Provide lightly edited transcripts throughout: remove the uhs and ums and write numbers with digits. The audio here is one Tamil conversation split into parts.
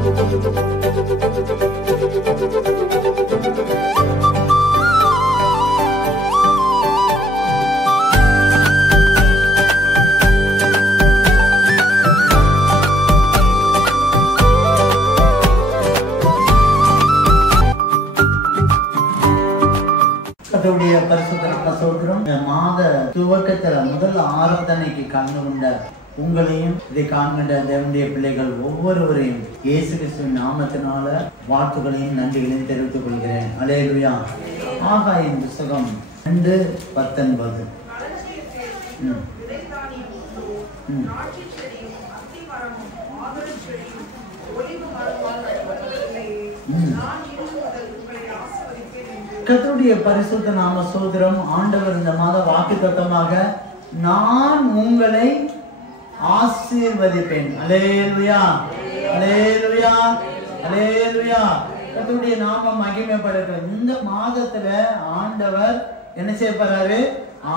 கர்த்தருடைய பரிசுத்த நாம ஸ்தோத்திரம். மாத துவக்கத்துல முதல் ஆராதனைக்கு கலந்து கொண்ட உங்களையும் இதை காண்கின்ற தேவனுடைய பிள்ளைகள் ஒவ்வொருவரையும் இயேசு கிறிஸ்துவின் நாமத்தினால வாழ்த்துக்களையும் நன்றிகளையும் தெரிவித்துக் கொள்கிறேன். அல்லேலூயா. ஆகாயின் புத்தகம் 2:19. கர்த்தருடைய பரிசுத்த நாம ஸ்தோத்திரம். ஆண்டவர் இந்த மாத வாக்குத்தத்தமாக நான் உங்களை ஆசீர்வதிப்பேன். அல்லேலூயா, அல்லேலூயா, அல்லேலூயா. கர்த்தருடைய நாமம் மகிமைப்படுகிறது. இந்த மாதத்துல ஆண்டவர் என்ன செய்ய போறாரு?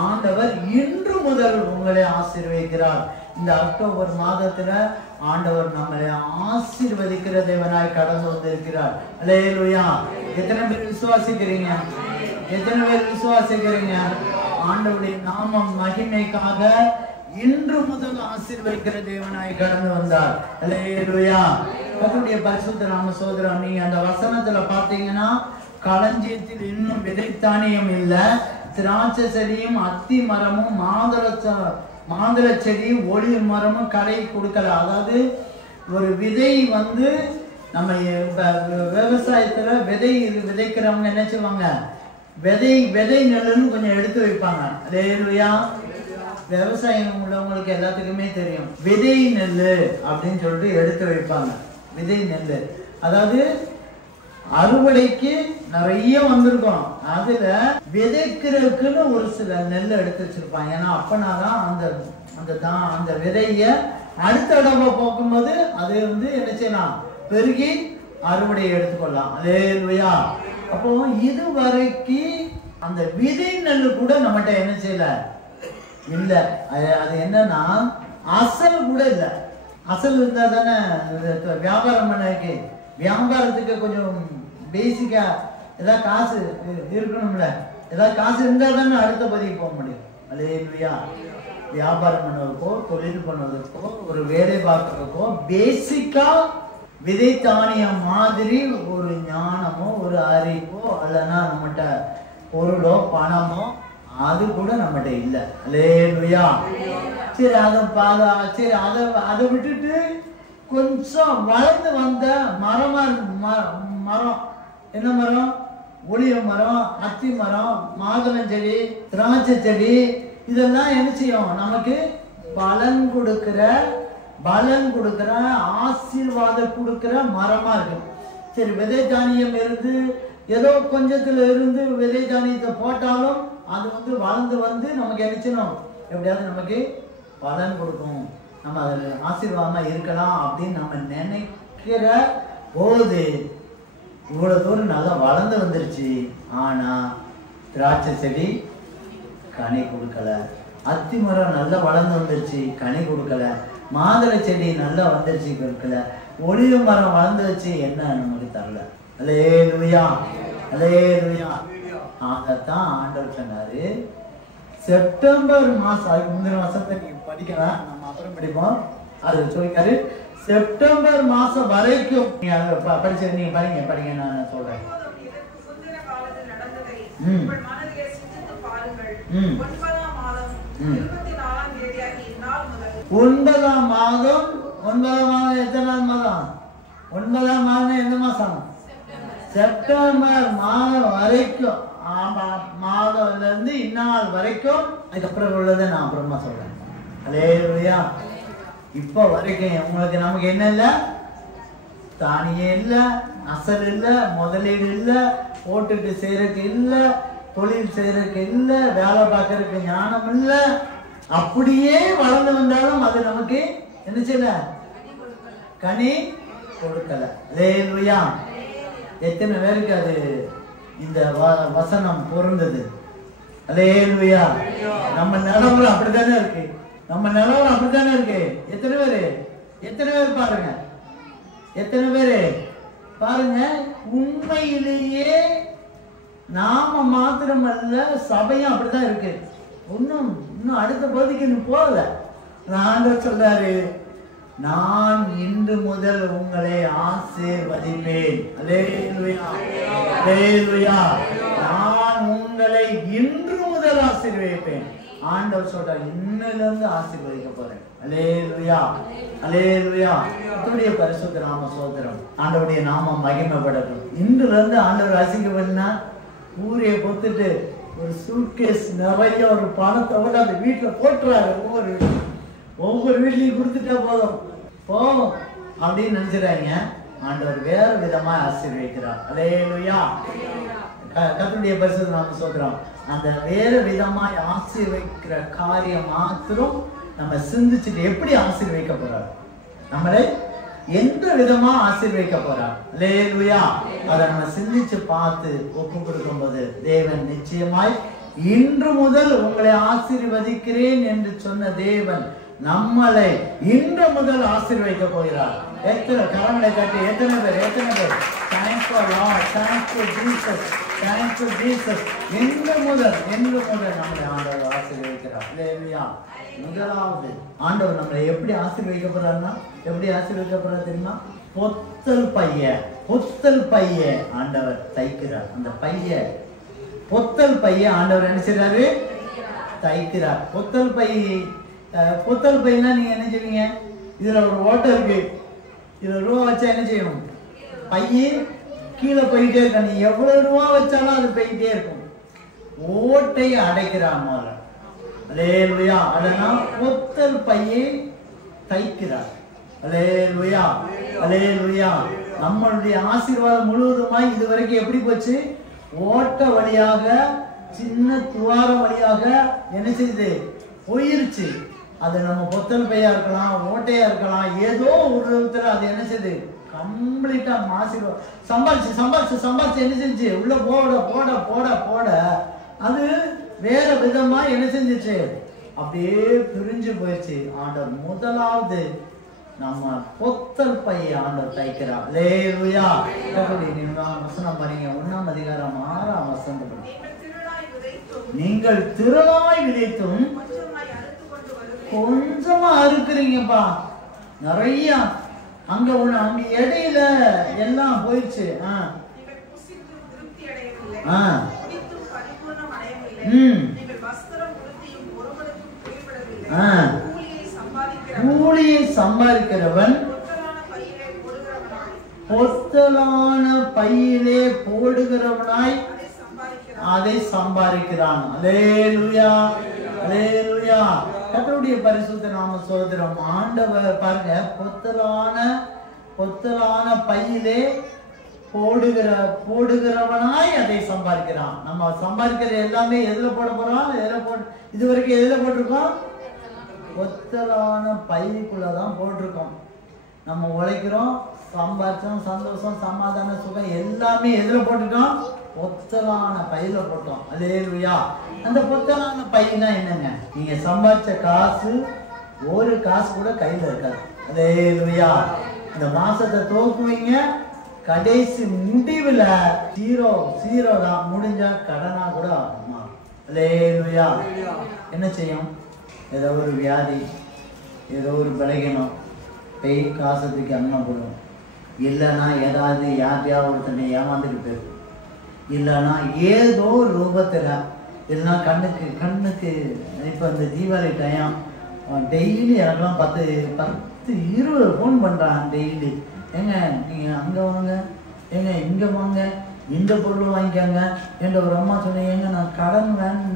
ஆண்டவர் இன்று முதல் உங்களை ஆசீர்வதிக்கிறார். இந்த அக்டோபர் மாதத்துல ஆண்டவர் நம்மளை ஆசீர்வதிக்கிற தேவனாய் கடந்து வந்திருக்கிறார். அல்லேலூயா. எத்தனை பேர் விசுவாசிக்கிறீங்க? எத்தனை பேர் விசுவாசிக்கிறீங்க? ஆண்டவருடைய நாமம் மகிமைக்காக இன்று முதல் ஆசீர்வதிக்கிற தேவனாய் கடந்து வந்தார். அல்லேலூயா. கர்த்தருடைய பரிசுத்த நாம ஸ்தோத்திரம். நீங்க அந்த வசனத்துல பாத்தீங்கன்னா, களஞ்சியத்தில் இன்னும் விதைத்தானியம் இல்ல, திராட்சை செடியும் அத்தி மரமும் மாதுளை செடியும் ஒளிவு மரமும் கடை கொடுக்கல. அதாவது ஒரு விதை நம்ம விவசாயத்துல விதைக்கிறவங்க என்ன செய்வாங்க? விதை நெல்லுன்னு கொஞ்சம் எடுத்து வைப்பாங்க. அல்லேலூயா. விவசாயம் உள்ளவங்களுக்கு எல்லாத்துக்குமே தெரியும். விதை நெல்லு அப்படின்னு சொல்லிட்டு எடுத்து வைப்பாங்க. விதை நெல்லு அதாவது அறுவடைக்கு நிறைய வந்திருக்கும். அதுல விதைக்கிறதுக்குன்னு ஒரு சில நெல் எடுத்து வச்சிருப்பாங்க. ஏன்னா அப்பனாதான் அந்த விதைய அடுத்த தடவை போக்கும்போது அது என்ன செய்யலாம்? பெருகி அறுவடையை எடுத்துக்கொள்ளலாம். அல்லேலூயா. அப்போ இது வரைக்கும் அந்த விதை நெல்லு கூட நம்மகிட்ட என்ன செய்யல இல்ல. அது என்னன்னா அசல் கூட இல்ல. அசல் இருந்தா தானே வியாபாரம் பண்ண. வியாபாரத்துக்கு கொஞ்சம் பேசிக்கா ஏதாவது காசு இருக்கணும்ல. ஏதாவது காசு இருந்தா தானே அடுத்த பதிவு போக முடியும். அல்லேலூயா. வியாபாரம் பண்ணுவதற்கோ தொழில் பண்ணுவதற்கோ ஒரு வேலை பார்க்கறதுக்கோ பேசிக்கா விதை தானியம் மாதிரி ஒரு ஞானமோ ஒரு அறிவோ அல்லனா நம்மகிட்ட பொருளோ பணமோ அது கூட நம்மகிட்ட இல்லை. அல்லேலூயா. சரி அதை விட்டுட்டு கொஞ்சம் வளர்ந்து வந்த மரம் என்ன மரம்? ஒளிய மரம், அத்தி மரம், மாதுளை செடி, திராட்சை செடி, இதெல்லாம் என்ன செய்யும்? நமக்கு பலன் கொடுக்கிற ஆசீர்வாதம் கொடுக்கிற மரமா இருக்கு. சரி, விதை தானியம் இருந்து ஏதோ கொஞ்சத்துல இருந்து விதை தானியத்தை போட்டாலும் அது வளர்ந்து நமக்கு என்ன செய்யணும்? எப்படியாவது நமக்கு பலன் கொடுக்கும், நம்ம அதில் ஆசீர்வாதமா இருக்கலாம் அப்படின்னு நம்ம நினைக்கிற போது இவ்வளவு தூரம் நல்லா வளர்ந்து வந்துருச்சு. ஆனா திராட்சை செடி கனி கொடுக்கல, அத்தி மரம் நல்லா வளர்ந்து வந்துருச்சு, கனி கொடுக்கல, மாதுளை செடி நல்லா வந்துருச்சு, கொடுக்கல, ஒளிவு மரம் வளர்ந்துருச்சு, என்ன நமக்கு தரல. அல்லேலூயா, அல்லேலூயா. ஆகத்தான் ஆண்டவர் சொன்னாரு, செப்டம்பர் மாசம், அதுக்கு முந்தின வருஷத்தை நீங்க படிக்கலாம், நம்ம அப்புறம் படிப்போம். அது சொல்லிக்காரு, செப்டம்பர் மாசம் வரைக்கும் நீங்க படிச்சு நீங்க படிங்க நான் சொல்றேன். ஒன்பதாம் மாதம் எத்தனாம் மாதம்? 9ஆம் மாதம் எந்த மாசம்? செப்டம்பர் மாதம் வரைக்கும், மாதம்ல இருந்து இந்நாள் வரைக்கும். அதுக்கப்புறம் உள்ளதை நான் அப்புறமா சொல்றேன். அல்லேலூயா. இப்போ வரைக்கும் உங்களுக்கு நமக்கு என்ன இல்லை? தானியம் இல்லை, அசல் இல்லை, முதலீடு இல்லை, போட்டுட்டு செய்யறதுக்கு இல்லை, தொழில் செய்யறதுக்கு இல்லை, வேலை பார்க்கறதுக்கு ஞானம் இல்லை. அப்படியே வளர்ந்து வந்தாலும் அது நமக்கு என்ன செய்யல? கனி கொடுக்கல. அல்லேலூயா. எத்தனை பேருக்கு அது இந்த வசனம் பொருந்தது? அல்லேலூயா. நம்ம நிலவரம் அப்படித்தானே இருக்கு. நம்ம நிலவரம் அப்படித்தானே இருக்கு. எத்தனை பேர் பாருங்க. எத்தனை பேரு பாருங்க, உண்மையிலேயே நாம மாத்திரமல்ல, சபையும் அப்படிதான் இருக்கு. இன்னும் அடுத்த பகுதிக்கு இன்னும் போகல. ஆண்டவர் சொல்றாரு, நான் இன்று முதல் உங்களை ஆசீர்வதிப்பேன். அல்லேலூயா, அல்லேலூயா. நான் உங்களை இன்று முதல் ஆசீர்வதிப்பேன். ஆண்டவர் சொல்றார், இன்னிலிருந்து ஆசீர்வதிக்க போறேன். அல்லேலூயா, அல்லேலூயா. கர்த்தருடைய பரிசுத்த நாம ஸ்தோத்திரம். ஆண்டவருடைய நாமம் மகிமைப்படட்டும். இன்றுல இருந்து ஆண்டவர் ஆசீர்வதினா, ஊரையை பொத்துட்டு ஒரு சூட்கேஸ் நிறைய ஒரு பணத்தை விட அந்த வீட்டுல போட்டுறாரு. ஒவ்வொரு வீட்லையும் கொடுத்துட்டா போதும் போகும் அப்படின்னு நினைச்சுறாங்க. ஆண்டவர் வேற விதமா ஆசீர்வதிக்கிறார். அல்லேலூயா. கர்த்தருடைய பரிசுத்த நாம ஸ்தோத்திரம். அந்த வேற விதமாய் ஆசீர்வதிக்கிற காரியம் மாத்திரம் நம்ம சிந்திச்சுட்டு எப்படி ஆசீர்வதிக்க போறார், நம்மளை எந்த விதமா ஆசீர்வதிக்க போறார். அல்லேலூயா. அதை நம்ம சிந்திச்சு பார்த்து ஒப்பு கொடுக்கும் போது தேவன் நிச்சயமாய் இன்று முதல் உங்களை ஆசீர்வதிக்கிறேன் என்று சொன்ன தேவன் நம்மளை இன்று முதல் ஆசீர்வதிக்க போகிறார். எத்தனை கரங்களை காட்டி எத்தனை பேர் thanks for Lord, thanks for Jesus, thanks for Jesus. இன்று முதல் நம்மளை ஆண்டவர் ஆசீர்வதிக்கிறார். அல்லேலூயா. முதலாவது ஆண்டவர் நம்மளை எப்படி ஆசீர்வதிக்க போறாருன்னா, எப்படி ஆசீர்வதிக்க போறாரு தெரியுமா? பொத்தல் பைய ஆண்டவர் தைக்கிறார். அந்த பொத்தல் பைய ஆண்டவர் என்ன செய்றாரு? தைக்கிறார். பொத்தல் பையனா நீங்க என்ன செய்வீங்க? இதுல ஒரு ஓட்டை இருக்கு, இதுல ரூபா வச்சா என்ன செய்யணும்? பைய கீழே போயிட்டே இருக்க. நீ எவ்வளவு ரூபா வச்சாலும் அது போயிட்டே இருக்கும். ஓட்டையை அடைக்கிறார் முதல்ல. அல்லேலூயா. அதனால் பொத்தல் பையை தைக்கிறார். அல்லேலூயா, அல்லேலூயா. நம்மளுடைய ஆசீர்வாதம் முழுவதுமாய் இதுவரைக்கும் எப்படி போச்சு? ஓட்ட வழியாக, சின்ன துவாரம் வழியாக என்ன செய்யுது? போயிருச்சு. அது நம்ம பொத்தல் பையா இருக்கலாம், ஓட்டையா இருக்கலாம், ஏதோ ஒரு விதத்துல அது என்ன செய்யுது? கம்ப்ளீட்டா ஆசீர்வாதம் சம்பாதிச்சு என்ன செஞ்சு உள்ள போட அது வேற விதமா என்ன செஞ்சிச்சு? அப்படியே பிரிஞ்சு போயிடுச்சு. ஆண்டவர் முதலாவது நம்ம பொத்தல் பைய ஆண்டவர் தைக்கிறார். அல்லேலூயா. வசனம் பாருங்க, 1ஆம் அதிகாரம் 6ஆம் வசனம். நீங்கள் திரளாய் விதைத்தும் கொஞ்சமா அறுக்குறீங்கப்பா. நிறைய அங்க இடையில எல்லாம் போயிடுச்சு. கூலியை சம்பாதிக்கிறவன் பொத்தலான பையிலே போடுகிறவனாய் அதை சம்பாதிக்கிறான். அல்லேலூயா, அல்லேலூயா. கர்த்தருடைய பரிசுத்த நாம ஸ்தோத்திரம். ஆண்டவர் பாருங்க, பொத்தலான பையிலே போடுகிறவனாய் அதை சம்பாதிக்கிறான். நம்ம சம்பாதிக்கிற எல்லாமே எதுல போட போறோம்? இதுவரைக்கும் எதுல போட்டிருக்கோம்? பொத்தலான பைக்குள்ளதான் போட்டிருக்கோம். நம்ம உழைக்கிறோம், சம்பாதிச்சோம், சந்தோஷம், சமாதானம், சுகம் எல்லாமே எதுல போட்டுட்டோம்? பொத்தலான பையில போட்டோம். அல்லேலூயா. அந்த பொத்தலான பையனா என்னங்க? நீங்க சம்பாதிச்ச காசு ஒரு காசு கூட கையில இருக்காது. அல்லேலூயா. இந்த மாசத்தை துவக்குவீங்க, கடைசி முடிவுல ஜீரோ தான். முடிஞ்சா கடனா கூட ஆகுமா? அல்லேலூயா. என்ன செய்யும்? ஏதோ ஒரு வியாதி, ஏதோ ஒரு பலகீனம், காசத்துக்கு அன்னம் போடும். இல்லைன்னா ஏதாவது யார்ட்டையாவது ஒருத்தனை ஏமாந்துட்டு போயிடும். இல்லைன்னா ஏதோ ஒரு ரூபத்தில், இல்லைன்னா கண்ணுக்கு இப்போ இந்த தீபாவளி டைம் டெய்லி எனக்கெல்லாம் 10-20 ஃபோன் பண்ணுறான் டெய்லி. ஏங்க நீங்கள் அங்கே வாங்க, ஏங்க இங்கே வாங்க, இந்த பொருள் வாங்கிக்காங்க. என்ற ஒரு அம்மா சொன்னீங்க, ஏங்க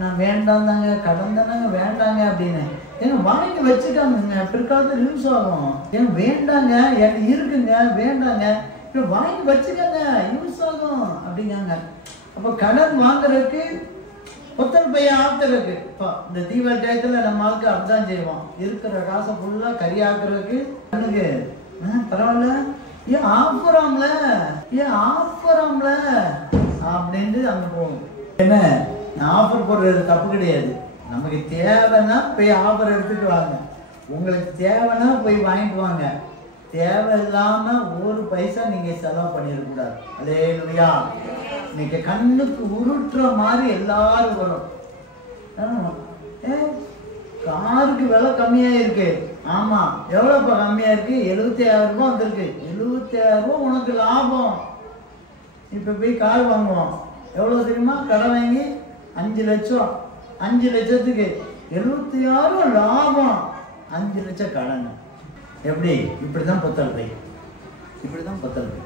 நான் வேண்டாம் தாங்க, கடன் தானங்க வேண்டாங்க அப்படின்னு. ஏங்க வாங்கி வச்சுக்காங்க, பிற்காலத்தில் யூஸ் ஆகும். ஏங்க வேண்டாங்க, எனக்கு இருக்குங்க, வேண்டாங்க, இப்போ வாங்கி வச்சுக்காங்க, யூஸ் ஆகும் அப்படிங்காங்க. அப்போ கடன் வாங்குறதுக்கு பொத்தல் பைய ஆத்துறதுக்கு இப்போ இந்த தீபாவளி டயத்தில் நம்ம ஆளுக்கு அப்படிதான் செய்வோம். இருக்கிற காசை ஃபுல்லாக கரியாக்குறதுக்கு கண்ணுக்கு பரவாயில்ல, ஏன் ஆஃபராம்ல அப்படின்ட்டு அங்கே போகும். என்ன ஆஃபர் போடுறது தப்பு கிடையாது. நமக்கு தேவைன்னா போய் ஆஃபர் எடுத்துட்டு வாங்க, உங்களுக்கு தேவைன்னா போய் வாங்கிட்டு வாங்க. தேவையில்லாம ஒரு பைசா நீங்க செலவு பண்ணிடக்கூடாது. அல்லேலூயா. இன்னைக்கு கண்ணுக்கு உருட்டுற மாதிரி எல்லாரும் வரும். காருக்கு விலை கம்மியா இருக்கு. ஆமா, எவ்வளவுப்பா கம்மியா இருக்கு? 75,000 ரூபாய் வந்திருக்கு. 75,000 ரூபாய் உனக்கு லாபம். இப்ப போய் கார் வாங்குவோம், எவ்வளவு தெரியுமா? கடன் வாங்கி 5 லட்சம். 5 லட்சத்துக்கு 76 லாபம், 5 லட்சம் கடன். எப்படி? இப்படிதான் புத்தல் பை, இப்படிதான் புத்தல் பை.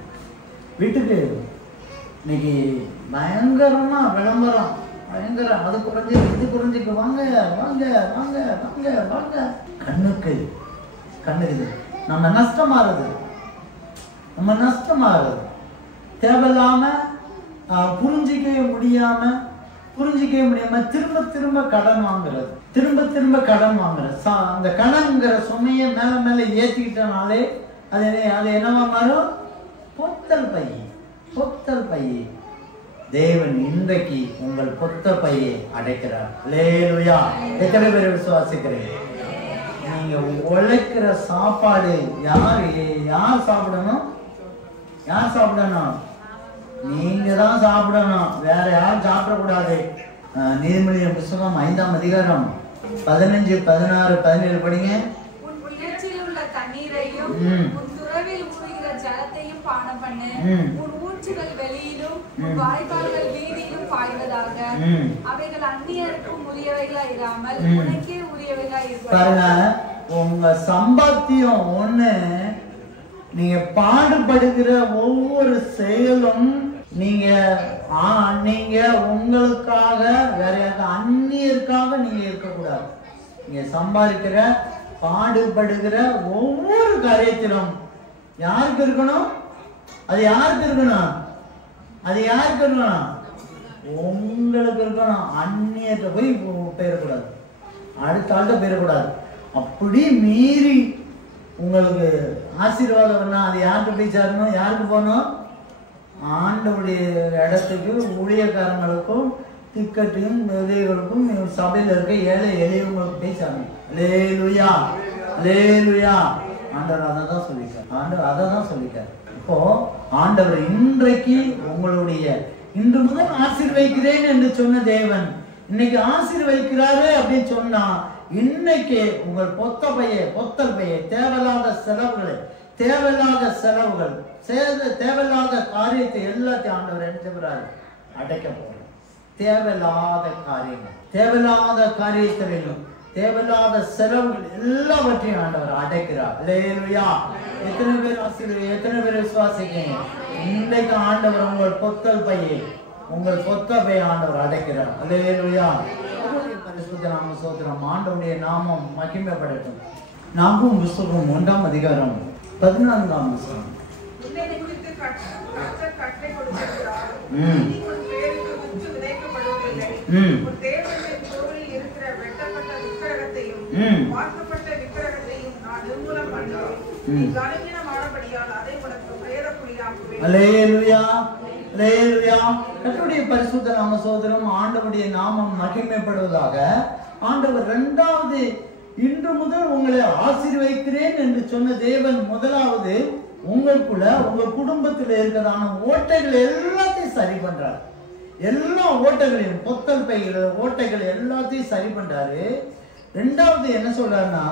வீட்டுக்கு இன்னைக்கு பயங்கரமா விளம்பரம், பயங்கரம். அது குறைஞ்சி இது குறைஞ்சிக்கு, வாங்க வாங்க வாங்க வாங்க வாங்க. கண்ணுக்கு நம்ம நஷ்டமாறுது, நம்ம நஷ்டமாறுது. தேவையில்லாம புரிஞ்சிக்கவே முடியாம திரும்ப திரும்ப கடன் வாங்குறது, அந்த கடன்ங்கிற சுமையை மேல மேல ஏத்திக்கிட்டனாலே அது என்னவா மாறும்? பொத்தல் பை. தேவன் இன்றைக்கு உங்கள் பொத்த பையை அடைக்கிறார். அல்லேலூயா. எத்தனை பேர் விசுவாசிக்கிறீங்க? நீங்க உழைக்கிற சாப்பாடு யார் சாப்பிடணும்? நீங்க தான் சாப்பிடணும், வேற யாரும் சாப்பிடக்கூடாது. நீதிமொழியின் புத்தகம் 5ஆம் அதிகாரம் 15, 16, 17 படிங்க. பாருங்க, உங்க சம்பாத்தியம் ஒண்ணு, நீங்க பாடுபடுகிற ஒவ்வொரு செயலும் நீங்க உங்களுக்காக வேற அந்நியருக்காக நீங்க இருக்கக்கூடாது. நீங்க சம்பாதிக்கிற பாடுபடுகிற ஒவ்வொரு காரியத்திலும் யாருக்கு இருக்கணும்? அது யாருக்கு இருக்கணும்? உங்களுக்கு இருக்கணும். அந்நியத்தை போய் போயிடக்கூடாது, அடுத்த ஆள்கிட்ட போயிடக்கூடாது. அப்படி மீறி உங்களுக்கு ஆசீர்வாதம், அது யார்கிட்ட போய் சேரணும்? யாருக்கு போகணும்? ஆண்டவருடைய இடத்துக்கு, ஊழியக்காரங்களுக்கும், திக்கட்டையும் விதைகளுக்கும், சபையில் இருக்க ஏழை எளியவங்களுக்கு போய் சேரணும். அல்லேலூயா, அல்லேலூயா. ஆண்டவர் அதை தான் சொல்லிட்டார். இப்போ ஆண்டவர் இன்றைக்கு இன்று முதல் ஆசீர்வதிக்கிறேன் என்று சொன்ன தேவன் இன்னைக்கு ஆசீர்வதிக்கிறாரு அப்படின்னு சொன்னா, இன்னைக்கு உங்கள் பொத்தல் பையை தேவையில்லாத செலவுகள் தேவையில்லாத காரியத்தை எல்லாத்தையும் ஆண்டவர் என்ன செய்கிறாரு? அடைக்க போறார். தேவையில்லாத காரியத்திலும் தேவையில்லாத செலவுகள் எல்லாவற்றையும் ஆண்டவர் அடைக்கிறார். அல்லேலூயா. எத்தனை பேர் விசுவாசிக்கிறீங்க? இன்றைக்கு ஆண்டவர் உங்கள் பொத்தல் பையை ஆண்டவர் அடைக்கிறார். அல்லேலூயா. பரிசுத்த நாம ஸ்தோத்திரம். ஆண்டவருடைய நாமம் மகிமைப்படட்டும். நாமும் புத்தகம் 1ஆம் அதிகாரம் 14ஆம் வசனம். கர்த்தருடைய பரிசுத்த நாம ஸ்தோத்திரம். ஆண்டவருடைய நாமம் மகிமைப்படுவதாக. ஆண்டவர் இரண்டாவது, இன்று முதல் உங்களை ஆசீர்வதிக்கிறேன் என்று சொன்ன தேவன் முதலாவது உங்களுக்குள்ள, உங்க குடும்பத்தில் இருக்கிறதான ஓட்டைகள் எல்லாத்தையும் சரி பண்றாரு. எல்லா ஓட்டைகளையும், பொத்தல் பைகள் ஓட்டைகள் எல்லாத்தையும் சரி பண்றாரு. ரெண்டாவது என்ன சொல்றாருன்னா,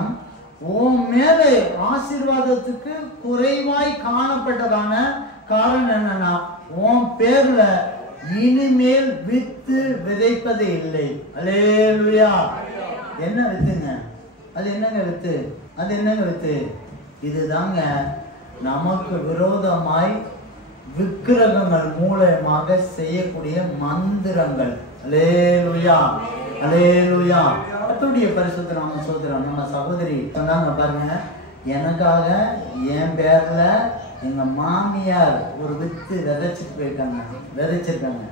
உன் மேல ஆசீர்வாதத்துக்கு குறைவாய் காணப்பட்டதான காரணம் என்னன்னா, உன் பேர்ல இனிமேல் வித்து விதைப்பது இல்லை. அல்லேலூயா. என்ன வித்துங்க? அது என்னங்க வித்து? இதுதாங்க நமக்கு விரோதமாய் விக்கிரகங்கள் மூலமாக செய்யக்கூடிய மந்திரங்கள். அல்லேலூயா, அல்லேலூயா. கர்த்தருடைய பரிசுத்த நாம ஸ்தோத்திரம். நம்ம சகோதரி சொன்னாங்க பாருங்க, எனக்காக என் பேர்ல எங்க மாமியார் ஒரு வித்து விதைச்சிருக்காங்க.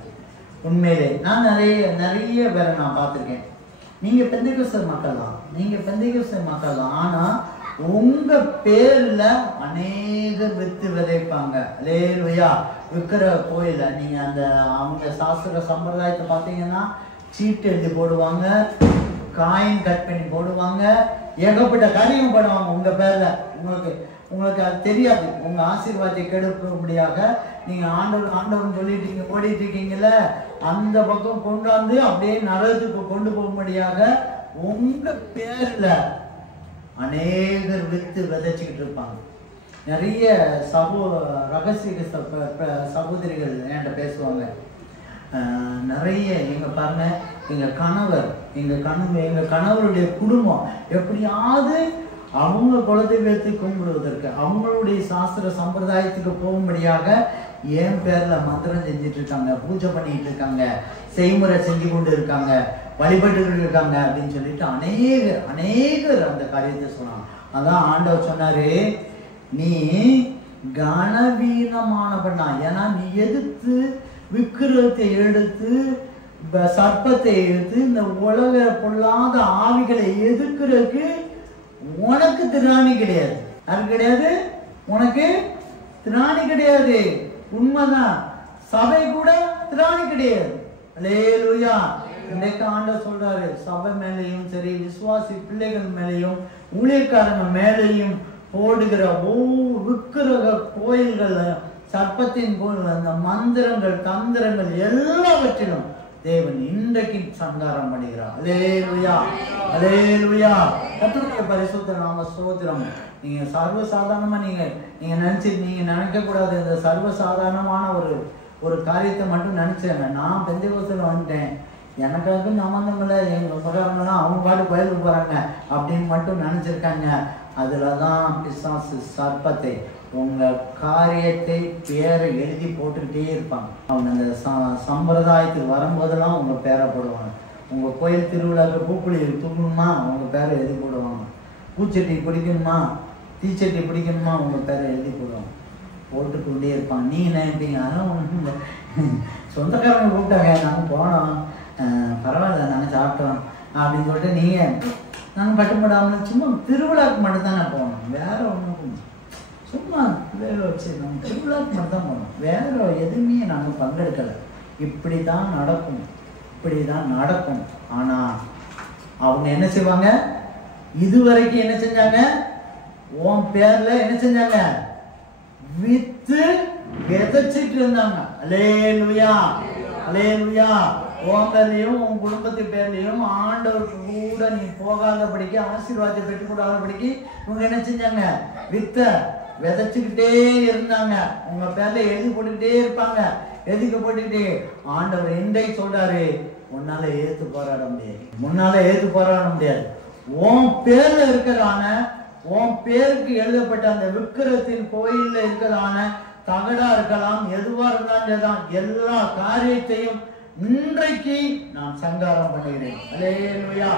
உண்மையிலே நான் நிறைய பேரை நான் பார்த்துருக்கேன். நீங்க பெந்தேகோஸ்தே மக்கள் தான், ஆனா உங்க பேர்ல அநேக வித்து விதைப்பாங்க. அல்லேலூயா. விக்கிற கோயில நீங்க அவங்க சாஸ்திர சம்பிரதாயத்தை பார்த்தீங்கன்னா சீட்டு எழுதி போடுவாங்க, காயின் கட் பண்ணி போடுவாங்க, ஏகப்பட்ட காரியம் பண்ணுவாங்க உங்க பேர்ல. உங்களுக்கு அது தெரியாது. உங்க ஆசீர்வாதத்தை கெடுக்கும்படியாக நீங்க ஆண்டவர்னு சொல்லிட்டு நீங்க ஓடிட்டு இருக்கீங்கல்ல, அந்த பக்கம் கொண்டாந்து அப்படியே நரகத்துக்கு கொண்டு போகும்படியாக உங்க பேர்ல அநேகர் வித்து விதைச்சுக்கிட்டு இருப்பாங்க. நிறைய ரகசிய சகோதரிகள் என்கிட்ட பேசுவாங்க. நிறைய பாருங்க, எங்க கணவருடைய குடும்பம் எப்படியாவது அவங்க குலதெய்வத்தை கும்பிடுவதற்கு, அவங்களுடைய சாஸ்திர சம்பிரதாயத்துக்கு போகும்படியாக என் பேர்ல மந்திரம் செஞ்சுட்டு இருக்காங்க, பூஜை பண்ணிட்டு இருக்காங்க, செய்முறை செஞ்சு கொண்டு இருக்காங்க, வழிபட்டு இருக்காங்க அப்படின்னு சொல்லிட்டு அநேகர் அந்த காரியத்தை சொன்னாங்க. அதான் ஆண்டவர் சொன்னாரு, நீ கனவீனமான பண்ணா. ஏன்னா நீ எதிர்த்து விக்கிரகத்தை எடுத்து சர்ப்பத்தை எடுத்து இந்த உலக பொல்லாத ஆவிகளை எதிர்க்கிறதுக்கு உனக்கு திராணி கிடையாது. அது கிடையாது, உனக்கு திராணி கிடையாது. உண்மைதான், சபை கூட திராணி கிடையாது. அல்லேலூயா. இன்னைக்கு ஆண்டவர் சொல்றாரு, சபை மேலையும் சரி, விசுவாசி பிள்ளைகள் மேலையும் ஊழியக்காரங்க மேலையும் போடுகிற விக்கிரக கோயில்கள், சர்ப்பத்தின் கோயில், அந்த மந்திரங்கள் தந்திரங்கள் எல்லாவற்றிலும் தேவன் இன்றைக்கு சங்காரம் பண்ணுகிறார். அல்லேலூயா, அல்லேலூயா. கர்த்தருடைய பரிசுத்த நாம ஸ்தோத்திரம். நீங்க சர்வசாதாரணமா நீங்க நினைக்க கூடாது. இந்த சர்வசாதாரணமான ஒரு காரியத்தை மட்டும் நினைச்சேன். நான் பெந்தேகோஸ்துல வந்துட்டேன், எனக்காக சம்பந்தம் இல்லை, எங்க சொந்தக்காரங்களாம் அவங்க பாட்டு கோயிலுக்கு போறாங்க அப்படின்னு மட்டும் நினைச்சிருக்காங்க. அதுலதான் பிசாசு சர்ப்பத்தை உங்க காரியத்தை பேரை எழுதி போட்டுக்கிட்டே இருப்பாங்க. அவங்க அந்த சம்பிரதாயத்துக்கு வரும்போதெல்லாம் உங்க பேரை போடுவாங்க. உங்க கோயில் திருவிழாவுக்கு பூக்குழி தூக்கணுமா, உங்க பேரை எழுதி போடுவாங்க. பூச்சட்டி பிடிக்கணுமா, தீச்சட்டி பிடிக்கணுமா, உங்க பேரை எழுதி போடுவாங்க. போட்டுக்கொண்டே இருப்பாங்க. நீங்க நினைப்பீங்க அதெல்லாம் ஒன்றும் இல்லை, சொந்தக்காரங்க கூப்பிட்டாங்க, நாங்கள் போனோம், பரவாயில்ல நாங்கள் சாப்பிட்டோம் அப்படின்னு சொல்லிட்டு நீங்க நாங்கள் பட்டுப்படாமல் சும்மா திருவிழாவுக்கு மட்டும்தானே போனோம், வேற ஒன்றும் சும்மா வேலை வச்சு நம்ம திருவிழாவுக்கு மட்டும்தான் போனோம், வேற எதுவுமே நாங்கள் பங்கெடுக்கலை. இப்படி தான் நடக்கும். ஆனால் அவங்க என்ன செய்வாங்க, இதுவரைக்கும் என்ன செஞ்சாங்க, உன் பேர்ல என்ன செஞ்சாங்க, வித்து விதைச்சிட்டு இருந்தாங்க. அல்லேலூயா, அல்லேலூயா. உன் பேர்லையும் உன் குடும்பத்து பேர்லையும் ஆண்டவருக்கு கூட நீ போகாதபடிக்கு, ஆசீர்வாதத்தை பெற்றுக்கூடாதபடிக்கு இவங்க என்ன செஞ்சாங்க, வித்த விதைச்சுக்கிட்டே இருந்தாங்க. உங்க பேர்ல எழுதி போட்டுக்கிட்டே இருப்பாங்க. எதுக்கு போட்டுக்கிட்டே? ஆண்டவர் இன்றைக்கு சொல்றாரு, உன்னால ஏத்து போராட முடியாது. உன் பேர்ல இருக்கிறான, உன் பேருக்கு எழுதப்பட்ட அந்த விக்கிரத்தின் கோயில்ல இருக்கிறான தகடா இருக்கலாம், எதுவா இருந்தாலும் எல்லா காரியத்தையும் இன்றைக்கு நான் சங்காரம் பண்ணுகிறேன். அல்லேலூயா,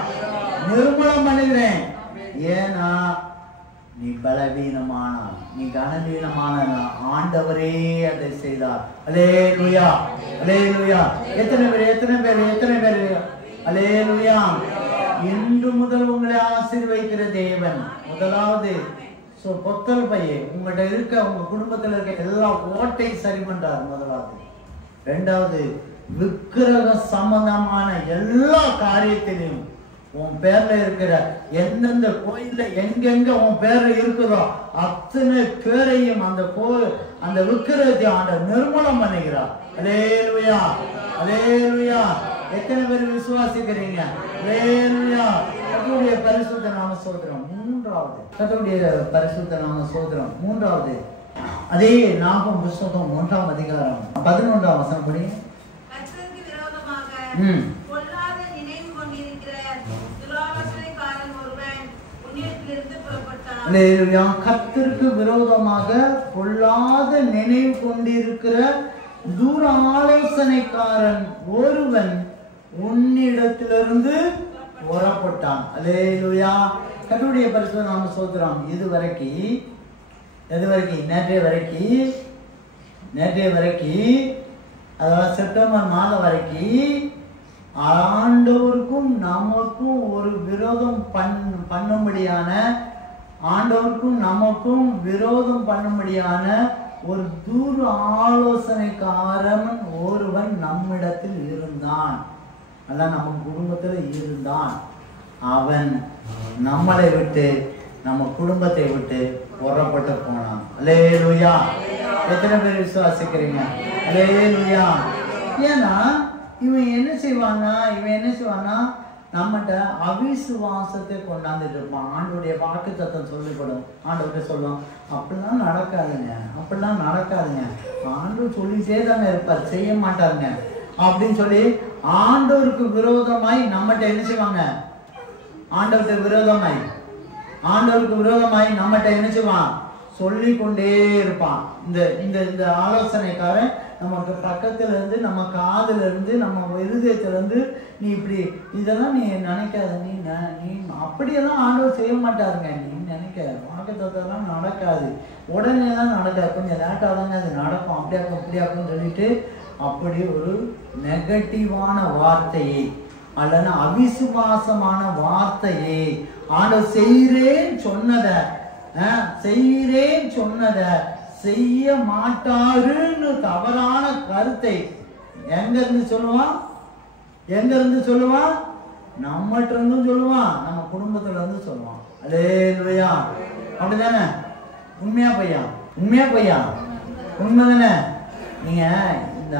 நிர்மூலம் பண்ணுகிறேன். ஏன்னா நீ பலவீனமானால், நீ கனவீனமான ஆண்டவரே அதை செய்தார். அல்லேலூயா, அல்லேலூயா. எத்தனை பேர் அல்லேலூயா. இன்று முதல் உங்களை ஆசீர்வதிக்கிற தேவன், முதலாவது பொத்தல் பையை உங்கள்கிட்ட இருக்க, உங்க குடும்பத்தில் இருக்க எல்லா ஓட்டை சரி பண்றார் முதலாவது. இரண்டாவது, விக்கிரக சம்பந்தமான எல்லா காரியத்திலையும் உன் பேர்ல இருக்கிற எந்தெந்த கோயில்ல எங்கெங்க உன் பேர்ல இருக்குதோ அத்தனை பேரையும் அந்த விக்கிரகத்தை ஆண்டவர் நிர்மூலம் பண்ணுகிறார். அல்லேலூயா, அல்லேலூயா. எத்தனை பேர் விசுவாசிக்கிறீங்க? அல்லேலூயா. கர்த்தருடைய பரிசுத்த நாம ஸ்தோத்திரம். மூன்றாவது அதே நாகம் புத்தகம் 1ஆம் அதிகாரம் 11ஆம் வசனம் படி. கர்த்தருக்கு விரோதமாக பொல்லாத நினைவு கொண்டிருக்கிற தூர ஆலோசனைக்காரன் ஒருவன் உன்னிடத்திலிருந்து புறப்பட்டான். அல்லேலூயா. கர்த்தருடைய பரிசுத்த நாம ஸ்தோத்திரம். நேற்றைய வரைக்கும் அதாவது செப்டம்பர் மாதம் வரைக்கும் ஆண்டவருக்கும் நமக்கும் ஒரு விரோதம் பண்ணும்படியான, ஆண்டவருக்கும் நமக்கும் விரோதம் பண்ணும்படியான ஒரு தூர ஆலோசனைக்காரன் ஒருவன் நம்மிடத்தில் இருந்தான். அல்ல, நம்ம குடும்பத்தில் இருந்தான். அவன் நம்மளை விட்டு நம்ம குடும்பத்தை விட்டு புறப்பட்டு போனான். அல்லேலூயா. எத்தனை பேர் விசுவாசிக்கிறீங்க? அல்லேலூயா. ஏன்னா இவன் என்ன செய்வான்னா நம்மகிட்ட அவிசுவாசத்தை கொண்டாந்துட்டு இருப்பான். ஆண்டோடைய வாக்கு தத்தம் சொல்லிப்படும். ஆண்டவர்கிட்ட சொல்லுவோம், அப்படிலாம் நடக்காதுங்க, ஆண்டவர் சொல்லிட்டே தாங்க இருப்பார், செய்ய மாட்டாருங்க அப்படின்னு சொல்லி ஆண்டவருக்கு விரோதமாய் நம்மகிட்ட என்ன செய்வாங்க? ஆண்டவருக்கு விரோதமாய் நம்மகிட்ட என்ன செய்வான்? சொல்லி கொண்டே இருப்பான். இந்த ஆலோசனைக்காரன் நமக்கு பக்கத்துல இருந்து, நம்ம காதுல இருந்து, நம்ம இருதயத்துல இருந்து, நீ இப்படி இதெல்லாம் நீ நினைக்காத, நீ அப்படியெல்லாம் ஆண்டவர் செய்ய மாட்டாருங்க, நீ நினைக்க வாக்குத்தத்தெல்லாம் நடக்காது, உடனே தான் நடக்காது, கொஞ்சம் லேட்டாக தாங்க அது நடக்கும், அப்படியாக்கும் இப்படியாக்குன்னு சொல்லிட்டு அப்படி ஒரு நெகட்டிவான வார்த்தையை அல்லனா அவிசுவாசமான வார்த்தையை ஆண்டவர் செய்கிறேன் சொன்னத செய்ய மாட்டாருன்னு தவறான கருத்தை எங்க இருந்து சொல்லுவான்? நம்மகிட்ட இருந்தும் சொல்லுவான், நம்ம குடும்பத்துல இருந்து சொல்லுவான். அல்லேலூயா. அப்படிதானே? உண்மையா பையா? உண்மைதானே? நீங்க இந்த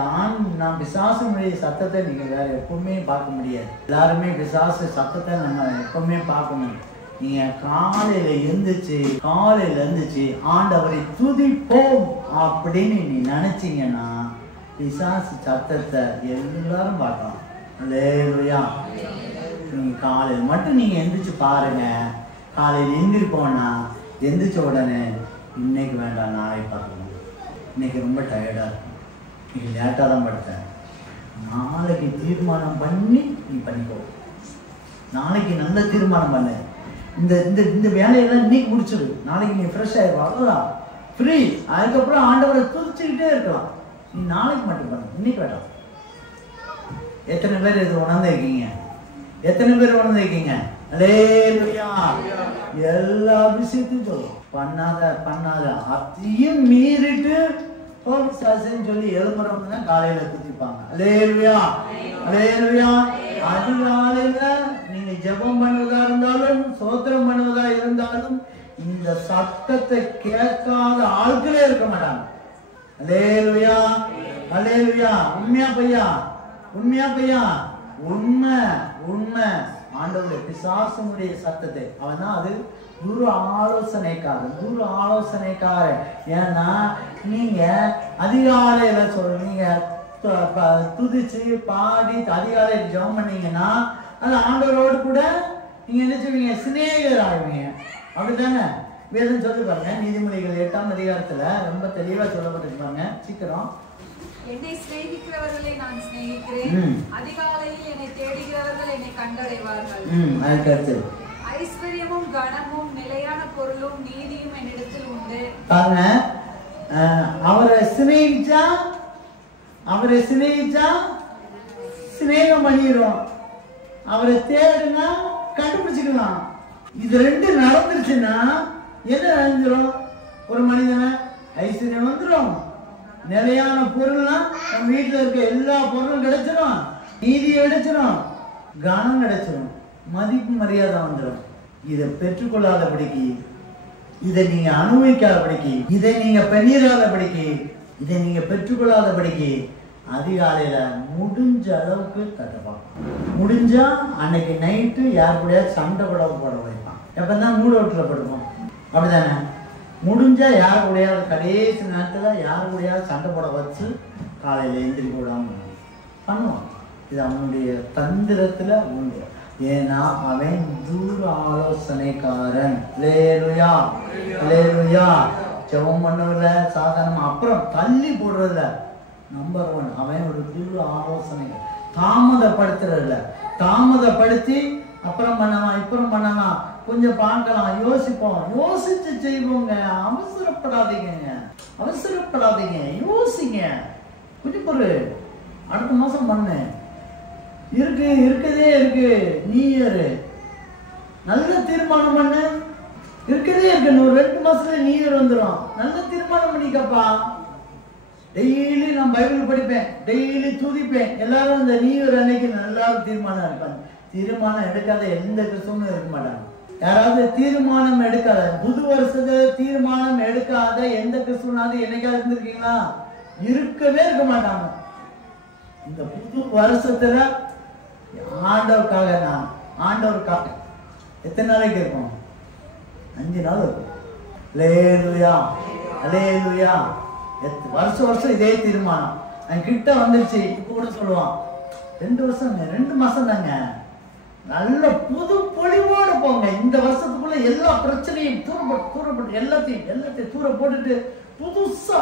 நான் பிசாசுடைய சத்தத்தை நீங்க வேற எப்பவுமே பார்க்க முடியாது. எல்லாருமே பிசாசு சத்தத்தை நம்ம எப்பவுமே பார்க்கணும். நீங்க காலையில எழுந்துச்சு ஆண்டவரை துதிப்போம் அப்படின்னு நீ நினைச்சீங்கன்னா பிசாசு சத்தத்தை எல்லாரும் பார்க்கலாம். அல்லேலூயா. நீங்க காலையில மட்டும் நீங்க எந்திரிச்சு பாருங்க. காலையில எந்திரிப்போம்னா எந்திரிச்ச உடனே இன்னைக்கு வேண்டாம், நாளை பார்க்கணும், இன்னைக்கு ரொம்ப டயர்டா இருக்கும், இன்னைக்கு லேட்டாக தான் படுத்தேன், நாளைக்கு தீர்மானம் பண்ணி நீ பண்ணிக்கோ, நாளைக்கு நல்ல தீர்மானம் பண்ணு, இந்த வேலையெல்லாம் இன்னைக்கு முடிச்சிடு, நாளைக்கு நீ ஃப்ரெஷ் ஆயிடுவா, அவ்வளோதான், ஃப்ரீ. அதுக்கப்புறம் ஆண்டவரை துதிச்சுக்கிட்டே இருக்கலாம். நீ நாளைக்கு மட்டும் பண்ணு, இன்னைக்கு வேண்டாம். எத்தனை பேர் இது உணர்ந்திருக்கீங்க? அல்லேலூயா. எல்லா விஷயத்தையும் சொல்லும், பண்ணாத அதையும் மீறிட்டு சொல்லி எழுப்புறவங்க காலையில குதிப்பாங்க. அல்லேலூயா. அதிகாலையில நீங்க ஜெபம் பண்ணுவதா இருந்தாலும் சோத்திரம் பண்ணுவதா இருந்தாலும் இந்த சத்தத்தை கேட்காத ஆட்களே இருக்க மாட்டாங்க. அல்லேலூயா. உண்மையா பையா? உண்மை. ஆண்டவருடைய பிசாசுடைய சத்தத்தை அவன் தான் அது குரு ஆலோசனைக்காரன். ஏன்னா நீங்க அதிகாலையில நீங்க துதிச்சு பாடி அதிகாலையில் ஜெபம் பண்ணீங்கன்னா அது ஆண்டவரோடு கூட நீங்க என்ன செய்வீங்க? சிநேகர் ஆகுவீங்க. அப்படித்தானே வேதம் சொல்லி பாருங்க. நீதிமொழிகள் 8ஆம் அதிகாரத்துல ரொம்ப தெளிவா சொல்லப்பட்டிருப்பாங்க. சீக்கிரம். என்னை சிநேகிக்கிறவர்களை நான் சிநேகிக்கிறேன், அதிகாலையில் என்னை தேடுகிறவர்கள் என்னை கண்டடைவார்கள். அதுக்கடுத்து ஐஸ்வர்யமும் கனமும் நிலையான பொருளும் நீதியும் என்னிடத்தில் உண்டு. பாருங்க, அவரை சிநேகிச்சா சிநேகம் பண்ணிடுவோம், அவரை தேடுனா கண்டுபிடிச்சுக்கலாம். இது ரெண்டு நடந்துருச்சுன்னா என்ன நடந்துரும்? ஒரு மனிதனை ஐஸ்வர்யம் வந்துடும், நிலையான பொருள்னா நம்ம வீட்டுல இருக்க எல்லா பொருளும் கிடைச்சிடும், நீதி கிடைச்சிடும், கனம் கிடைச்சிடும், மதிப்பு மரியாதை வந்துடும். இதை பெற்றுக்கொள்ளாதபடிக்கு, இதை நீங்க அனுபவிக்காதபடிக்கு, இதை நீங்க பெண்ணிராதபடிக்கு, இதை நீங்க பெற்றுக்கொள்ளாதபடிக்கு அதிகாலையில முடிஞ்ச அளவுக்கு தட்டப்பான். முடிஞ்சா அன்னைக்கு நைட்டு யார் கூட சண்டை கூட போட வைப்பான். எப்பதான் மூடோட்டில் படுப்போம். அப்படிதானே? முடிஞ்சா யார் கூடயாவது கடைசி நேரத்துல யார் கூடயாவது சண்டை போட வச்சு காலையில எந்திரிக்க விடாம பண்ணுவான். இது அவனுடைய தந்திரத்துல உண்டு. ஏன்னா அவன் தூர ஆலோசனைக்காரன். அல்லேலூயா. ஜெபம் பண்ணுறதுல சாதாரணமா அப்புறம் தள்ளி போடுறதுல நம்பர் 1 அவன் ஒரு தூர ஆலோசனை. தாமதப்படுத்துறதுல தாமதப்படுத்தி அப்புறம் பண்ணலாம் இப்புறம் பண்ணலாம், கொஞ்சம் பார்க்கலாம், யோசிப்போம், யோசிச்சு செய்வோங்க. அவசரப்படாதீங்க, யோசிங்க. கொஞ்சம் பொறு, அடுத்த மாசம் பண்ணு, இருக்குதே நீ ஏறு, நல்ல தீர்மானம் பண்ணு, இருக்குதே ஒரு 2 மாசத்துல நீ ஏறு வந்துடும். நல்ல தீர்மானம் பண்ணிக்கப்பா. டெய்லி நான் பைபிள் படிப்பேன், டெய்லி துதிப்பேன். எல்லாரும் இந்த நியூ இயர் அன்னைக்கு எல்லாரும் தீர்மானம் இருப்பாங்க, தீர்மானம் எடுக்காத எந்த கிறிஸ்தவனும் இருக்க மாட்டாங்க. யாராவது தீர்மானம் எடுக்காத, புது வருஷத்துல தீர்மானம் எடுக்காத எந்த கிறிஸ்தவனாவது என்னைக்காவது இருந்திருக்கீங்களா? இருக்கவே இருக்க மாட்டாங்க. இந்த புது வருஷத்துல ஆண்டவருக்காக எத்தனை நாளைக்கு இருக்கும்? 5 நாள் இருக்கும். அல்லேலூயா, அல்லேலூயா. வருஷம் இதே தீர்மானம் என் கிட்ட வந்துருச்சு. இப்போ கூட சொல்லுவான் 2 மாசம் தாங்க, நல்ல புது பொலிவோடு போங்க. இந்த வருஷத்துக்குள்ள எல்லா பிரச்சனையும் தூரப்பட்டு எல்லாத்தையும் தூர போட்டுட்டு புதுசா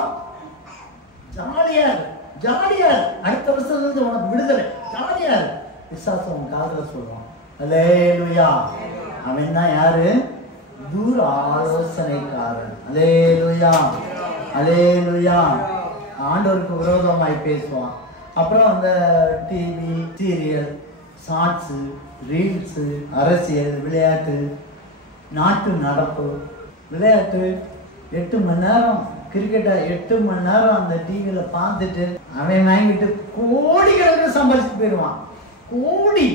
ஜாலியா அடுத்த வருஷத்துல இருந்து உனக்கு விடுதலை, ஜாலியா விசுவாசம் உன் காதுல சொல்லுவான். அல்லேலூயா. அவன் தான் யாரு? தூர ஆலோசனைக்காரன். அல்லேலூயா, அல்லேலூயா. ஆண்டவருக்கு விரோதமாய் பேசுவான். அப்புறம் அந்த டிவி, சீரியல், ஷார்ட்ஸு, ரீல்ஸு, அரசியல், விளையாட்டு, நாட்டு நடப்பு, விளையாட்டு 8 மணி நேரம் கிரிக்கெட்டை 8 மணி நேரம் அந்த டிவியில் பார்த்துட்டு அவன் வாங்கிட்டு கோடிக்கணக்கில் சம்பாதிச்சுட்டு போயிடுவான். கோடி.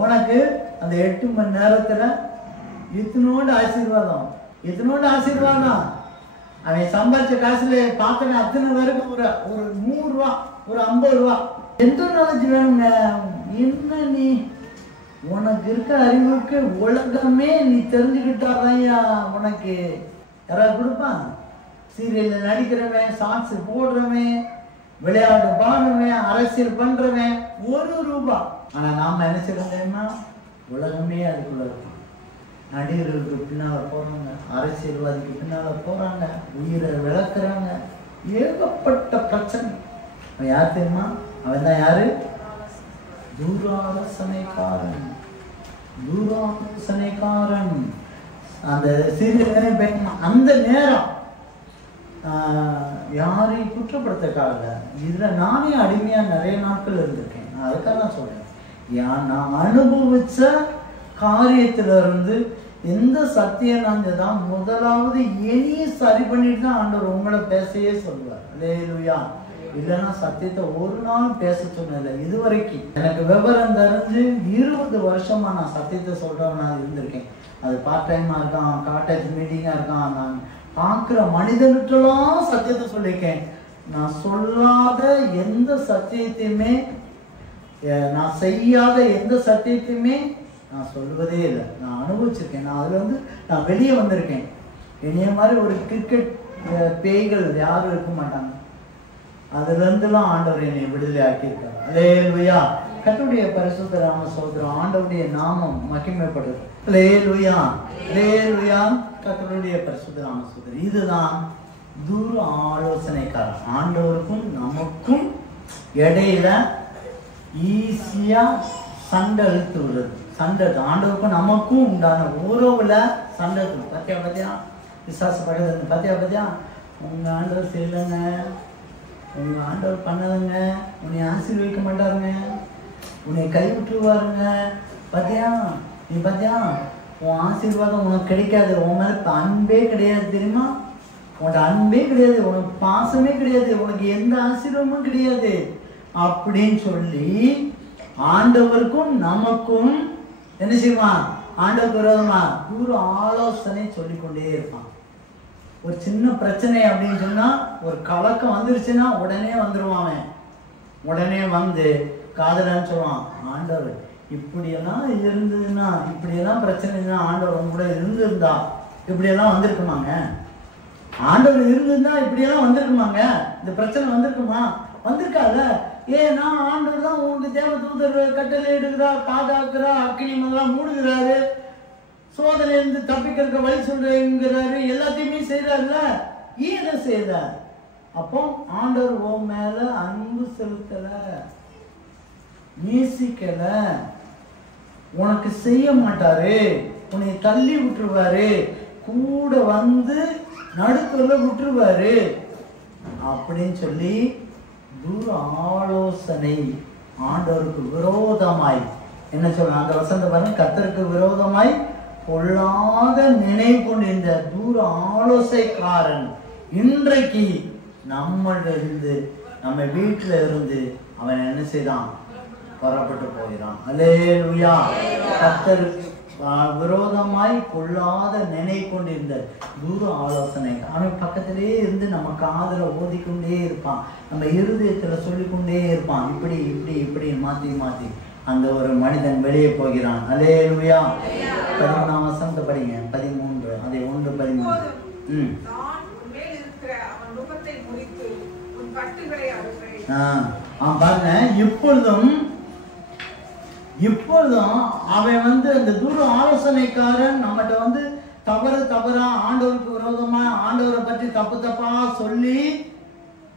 உனக்கு அந்த 8 மணி நேரத்தில் இத்தனோண்டு ஆசீர்வாதம். அவன் சம்பாதிச்ச காசுல பார்த்தவன் அத்தனை பேருக்கு ஒரு 100 ரூபா, ஒரு 50 ரூபா. எந்த நாலேஜ் வேணுங்க? என்ன நீ உனக்கு இருக்க அறிவுக்கு உலகமே நீ தெரிஞ்சுக்கிட்டாதையா உனக்கு யாராவது கொடுப்பான்? சீரியல்ல நடிக்கிறவன், ஷார்ட்ஸ் போடுறவன், விளையாட்டு பாடுறவன், அரசியல் பண்றவன் 1 ரூபா. ஆனா நாம என்ன செய்யறோம்னா உலகமே அதுக்குள்ள இருக்கும். நடிகர்களுக்கு பின்னால போறாங்க, அரசியல்வாதிக்கு பின்னால போறாங்க, உயிரை விளக்குறாங்க, ஏகப்பட்ட பிரச்சனை. அவன் யார் தெரியுமா? அவன் தான் யாரு? தூராலோசனைக்காரன். அந்த சீரியல் அந்த நேரம் யாரையும் குற்றப்படுத்தக்காக இதுல நானே அடிமையா நிறைய நாட்கள் இருந்திருக்கேன். நான் அதுக்காக தான் சொல்றேன். நான் அனுபவிச்ச காரியத்துல இருந்து எந்த சத்தியம் தான் முதலாவது இனிய சரி பண்ணிட்டு தான் ஆண்டவர் உங்களை பேசவே சொல்லுவார். அல்லேலூயா. இல்லைன்னா சத்தியத்தை ஒரு நாள் பேச சொன்னதில்லை இதுவரைக்கும். எனக்கு விவரம் தெரிஞ்சு 20 வருஷமா நான் சத்தியத்தை சொல்றவனா இருந்திருக்கேன். அது பார்ட் டைமா இருக்கான், காட்டேஜ் மீட்டிங்கா இருக்கான். நான் பார்க்குற மனிதனுக்கெல்லாம் சத்தியத்தை சொல்லியிருக்கேன். நான் சொல்லாத எந்த சத்தியத்தையுமே, நான் செய்யாத எந்த சத்தியத்தையுமே நான் சொல்லுவதே இல்லை. நான் அனுபவிச்சிருக்கேன். நான் அதுல நான் வெளியே வந்திருக்கேன். என்னைய மாதிரி ஒரு கிரிக்கெட் பேய்கள் யாரும் இருக்க மாட்டாங்க. அதுல இருந்துலாம் ஆண்டவர் என்னை விடுதலை ஆக்கியிருக்காரு. அல்லேலூயா. கர்த்தருடைய பரிசுத்த நாம சோதரம், ஆண்டவருடைய நாமம் மகிமைப்படுது. அல்லேலூயா, அல்லேலூயா. கர்த்தருடைய பரிசுத்த நாம சோதரம். இதுதான் தூர ஆலோசனைக்காரன். ஆண்டவருக்கும் நமக்கும் இடையில ஈஸியா சண்டை இழுத்து விடுறது. சண்டை ஆண்டவருக்கும் நமக்கும் உண்டான உறவுல சண்டை. பத்தியா விசுவாசப்படுறது. பத்தியா உங்க ஆண்டவர் செய்யலைங்க, உங்க ஆண்டவர் பண்ணதுங்க, உன்னை ஆசீர்வதிக்க மாட்டாருங்க, உன்னை கைவிட்டுருவாருங்க. பாத்தியா நீ பாத்தியா உன் ஆசீர்வாதம் உனக்கு கிடைக்காது. உன் மேல அன்பே கிடையாது தெரியுமா? உனக்கு அன்பே கிடையாது, உனக்கு பாசமே கிடையாது, உனக்கு எந்த ஆசீர்வாதமும் கிடையாது அப்படின்னு சொல்லி ஆண்டவருக்கும் நமக்கும் என்ன செய்வான்? ஆண்டவருக்கு விரோதமா தூர ஆலோசனை சொல்லிக்கொண்டே இருப்பான். ஒரு சின்ன பிரச்சனை அப்படின்னு சொன்னா, ஒரு கலக்கம் வந்துருச்சுன்னா உடனே வந்துருவான். உடனே வந்து காதலான்னு சொல்லுவான், ஆண்டவர் இப்படியெல்லாம் இருந்ததுன்னா, இப்படியெல்லாம் பிரச்சனைனா ஆண்டவர் கூட இருந்திருந்தா இப்படியெல்லாம் வந்திருக்குமாங்க? ஆண்டவர் இருந்திருந்தா இப்படியெல்லாம் வந்திருக்குமாங்க? இந்த பிரச்சனை வந்திருக்குமா? வந்திருக்காத. ஏன்னா ஆண்டவர் தான் உங்களுக்கு தேவ தூதர் கட்டளை எடுக்கிறார், பாதுகாக்கிறார், அக்கினி மதெல்லாம் மூடுகிறாரு, சோதனை இருந்து தப்பிக்கிறதுக்கு வழி சொல்றேங்கிறாரு, எல்லாத்தையுமே செய்யறாருல. ஏன் இதை செய்யறார்? அப்போ ஆண்டவர் உன் மேல அன்பு செலுத்தல, நேசிக்கல, உனக்கு செய்ய மாட்டாரு, உன்னை தள்ளி விட்டுருவாரு, கூட வந்து நடுக்கல்ல விட்டுருவாரு அப்படின்னு சொல்லி தூர ஆலோசனை. ஆண்டவருக்கு விரோதமாய் என்ன சொல்ற அந்த வசந்த பாருங்க, கர்த்தருக்கு விரோதமாய் பொல்லாத நினைவு கொண்டிருந்த தூர ஆலோசனைக்காரன் இன்றைக்கு நம்மள இருந்து, நம்ம வீட்டுல இருந்து அவன் என்ன செய்தான்? புறப்பட்டு போகிறான். அல்லேலூயா. கர்த்தருக்கு விரோதமாய் கொள்ளாத நினை கொண்டிருந்த தூர ஆலோசனை அவன் பக்கத்திலேயே இருந்து நம்ம காதுல ஓதிக்கொண்டே இருப்பான், நம்ம இருதயத்துல சொல்லிக்கொண்டே இருப்பான். இப்படி இப்படி இப்படி மாத்தி மாத்தி அந்த ஒரு மனிதன் வெளியே போகிறான். அல்லேலூயா. 13ஆம் வசனத்தை படிங்க. 13 அதை 1:13. அவன் பாருங்க, இப்பொழுதும் அவன் அந்த தூர ஆலோசனைக்காரன் நம்மகிட்ட தவறா ஆண்டவருக்கு விரோதமா ஆண்டவரை பற்றி தப்பா சொல்லி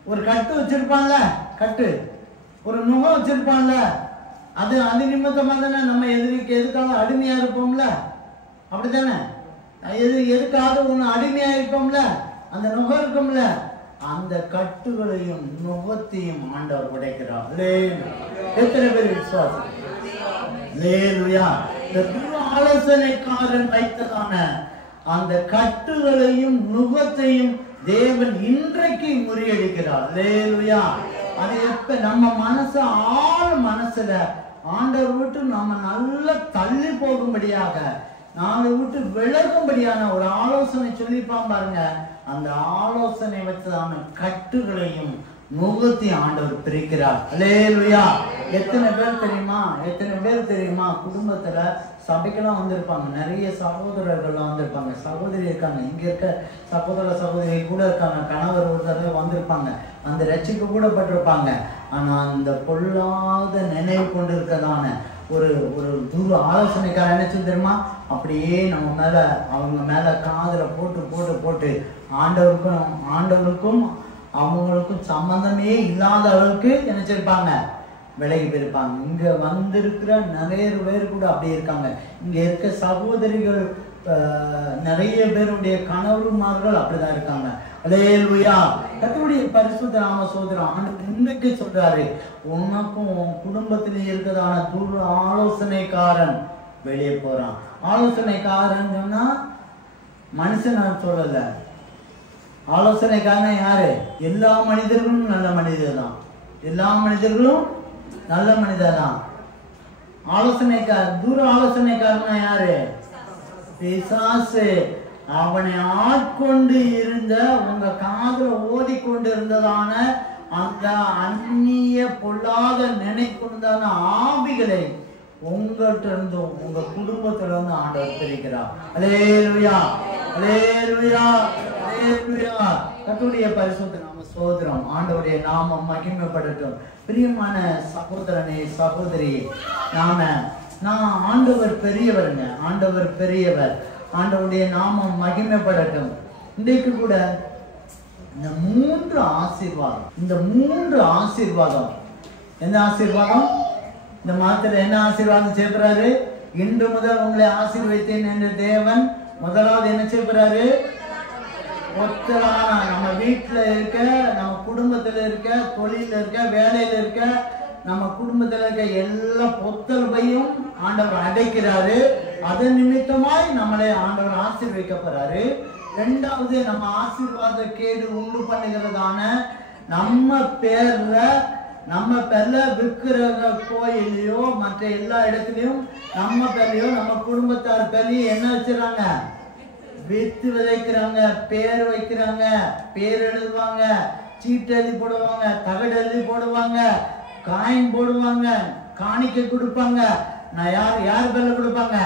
ஒரு கட்டு வச்சிருப்பான்ல, கட்டு ஒரு நுகம் வச்சிருப்பான்ல, அது நிமித்தமா தானே நம்ம எதுக்காக அடிமையா இருப்போம்ல, அப்படித்தானே? எதுக்காக ஒண்ணு அடிமையா இருப்போம்ல, அந்த நுகம் இருக்கும்ல, அந்த கட்டுகளையும் நுகத்தையும் ஆண்டவர் உடைக்கிறார். எத்தனை பேர் விசுவாசம்? ஆலோசனைக்காரன் வைத்ததான அந்த கட்டுகளையும் நுகத்தையும் தேவன் இன்றைக்கு முறியடிக்கிறார். அல்லேலூயா. அது எப்ப நம்ம மனசுல ஆண்டவர் விட்டு நம்ம நல்லா தள்ளி போகும்படியாக, நாளை விட்டு விலகும்படியான ஒரு ஆலோசனை சொல்லிப்பான் பாருங்க. அந்த ஆலோசனை வச்சதான கட்டுகளையும் நுகத்தையும் ஆண்டவர் பிரிக்கிறார். அல்லேலூயா. எத்தனை பேர் தெரியுமா குடும்பத்துல சபைக்கெல்லாம் வந்திருப்பாங்க, நிறைய சகோதரர்கள்லாம் வந்திருப்பாங்க, சகோதரி இருக்காங்க, இங்க இருக்க சகோதரி கூட இருக்காங்க, கணவர் ஒரு தடவை வந்திருப்பாங்க, அந்த ரட்சிப்பு கூட பட்டிருப்பாங்க. ஆனா அந்த பொல்லாத நினைவு கொண்டு இருக்கதான ஒரு தூர ஆலோசனைக்கார என்ன தெரியுமா, அப்படியே நம்ம மேல அவங்க மேல காதுல போட்டு ஆண்டவருக்கும் அவங்களுக்கும் சம்பந்தமே இல்லாத அளவுக்கு நினைச்சிருப்பாங்க, விலகி போயிருப்பாங்க. இங்க வந்திருக்கிற நிறைய பேர் கூட அப்படி இருக்காங்க. இங்க இருக்க சகோதரிகள் நிறைய பேருடைய கணவர்மார்கள் அப்படிதான் இருக்காங்க. அல்லேலூயா. கர்த்தருடைய பரிசுத்த நாம சோதரம் ஆண்டவர் இன்றைக்கு சொல்றாரு, உனக்கும் உன் குடும்பத்திலே இருக்கிறதான தூர ஆலோசனைக்காரன் வெளியே போறான். ஆலோசனைக்காரன் சொன்னா மனுஷன் சொல்லல, ஆலோசனைக்காரன் யாரு? எல்லா மனிதர்களும் நல்ல மனிதர் தான், எல்லா மனிதர்களும் நல்ல மனிதர் தான். தூர ஆலோசனைக்காரன் யாரு? பிசாசு. அவனை ஆட்கொண்டு இருந்த, உங்க காதுல ஓதிக்கொண்டு இருந்ததான அந்த அந்நிய பொல்லாத நினைக்கொண்டான ஆவிகளை உங்கள்கிட்ட இருந்தும் உங்க குடும்பத்துல இருந்து ஆண்டவர் பிரிக்கிறார். அல்லேலூயா. அல்லேலூயா. அல்லேலூயா. கர்த்தருடைய பரிசுத்த நாம சோதரம் ஆண்டவருடைய நாமம் மகிமைப்படட்டும். பிரியமான சகோதரனே சகோதரி, நான் ஆண்டவர் பெரியவருங்க, ஆண்டவர் பெரியவர், ஆண்டவருடைய நாமம் மகிமைப்படட்டும். இன்றைக்கு கூட இந்த 3 ஆசீர்வாதம், எந்த ஆசீர்வாதம்? இந்த மாதத்துல என்ன ஆசீர்வாதம் செய்யப்படுறாரு? இன்று முதல் உங்களை ஆசீர்வதித்தேன் என்ற தேவன் முதலாவது என்ன செய்யப்படுறாரு? ஒத்தரான நம்ம வீட்டுல இருக்க, நம்ம குடும்பத்துல இருக்க, தொழில இருக்க, வேலையில இருக்க, நம்ம குடும்பத்துல இருக்க எல்லா பொத்தல்வையும் ஆண்டவர் அடைக்கிறாரு. அதன் நிமித்தமாய் நம்மளை ஆண்டவர் ஆசீர்வதிக்கப்படுறாரு. 2வது, நம்ம ஆசீர்வாத கேடு உண்டு பண்ணுகிறதான நம்ம பேர்ல விக்கிற கோயிலையோ மற்ற எல்லா இடத்துலயும் நம்ம பேர்லயோ நம்ம குடும்பத்தார் பேர்லயும் என்ன வச்சிடறாங்க? வித்து விதைக்கிறாங்க, பேர் வைக்கிறாங்க, பேர் எழுதுவாங்க, சீட்டு எழுதி போடுவாங்க, தகடு எழுதி போடுவாங்க, காயின் போடுவாங்க, காணிக்கை கொடுப்பாங்க. நான் யார் பேர்ல கொடுப்பாங்க?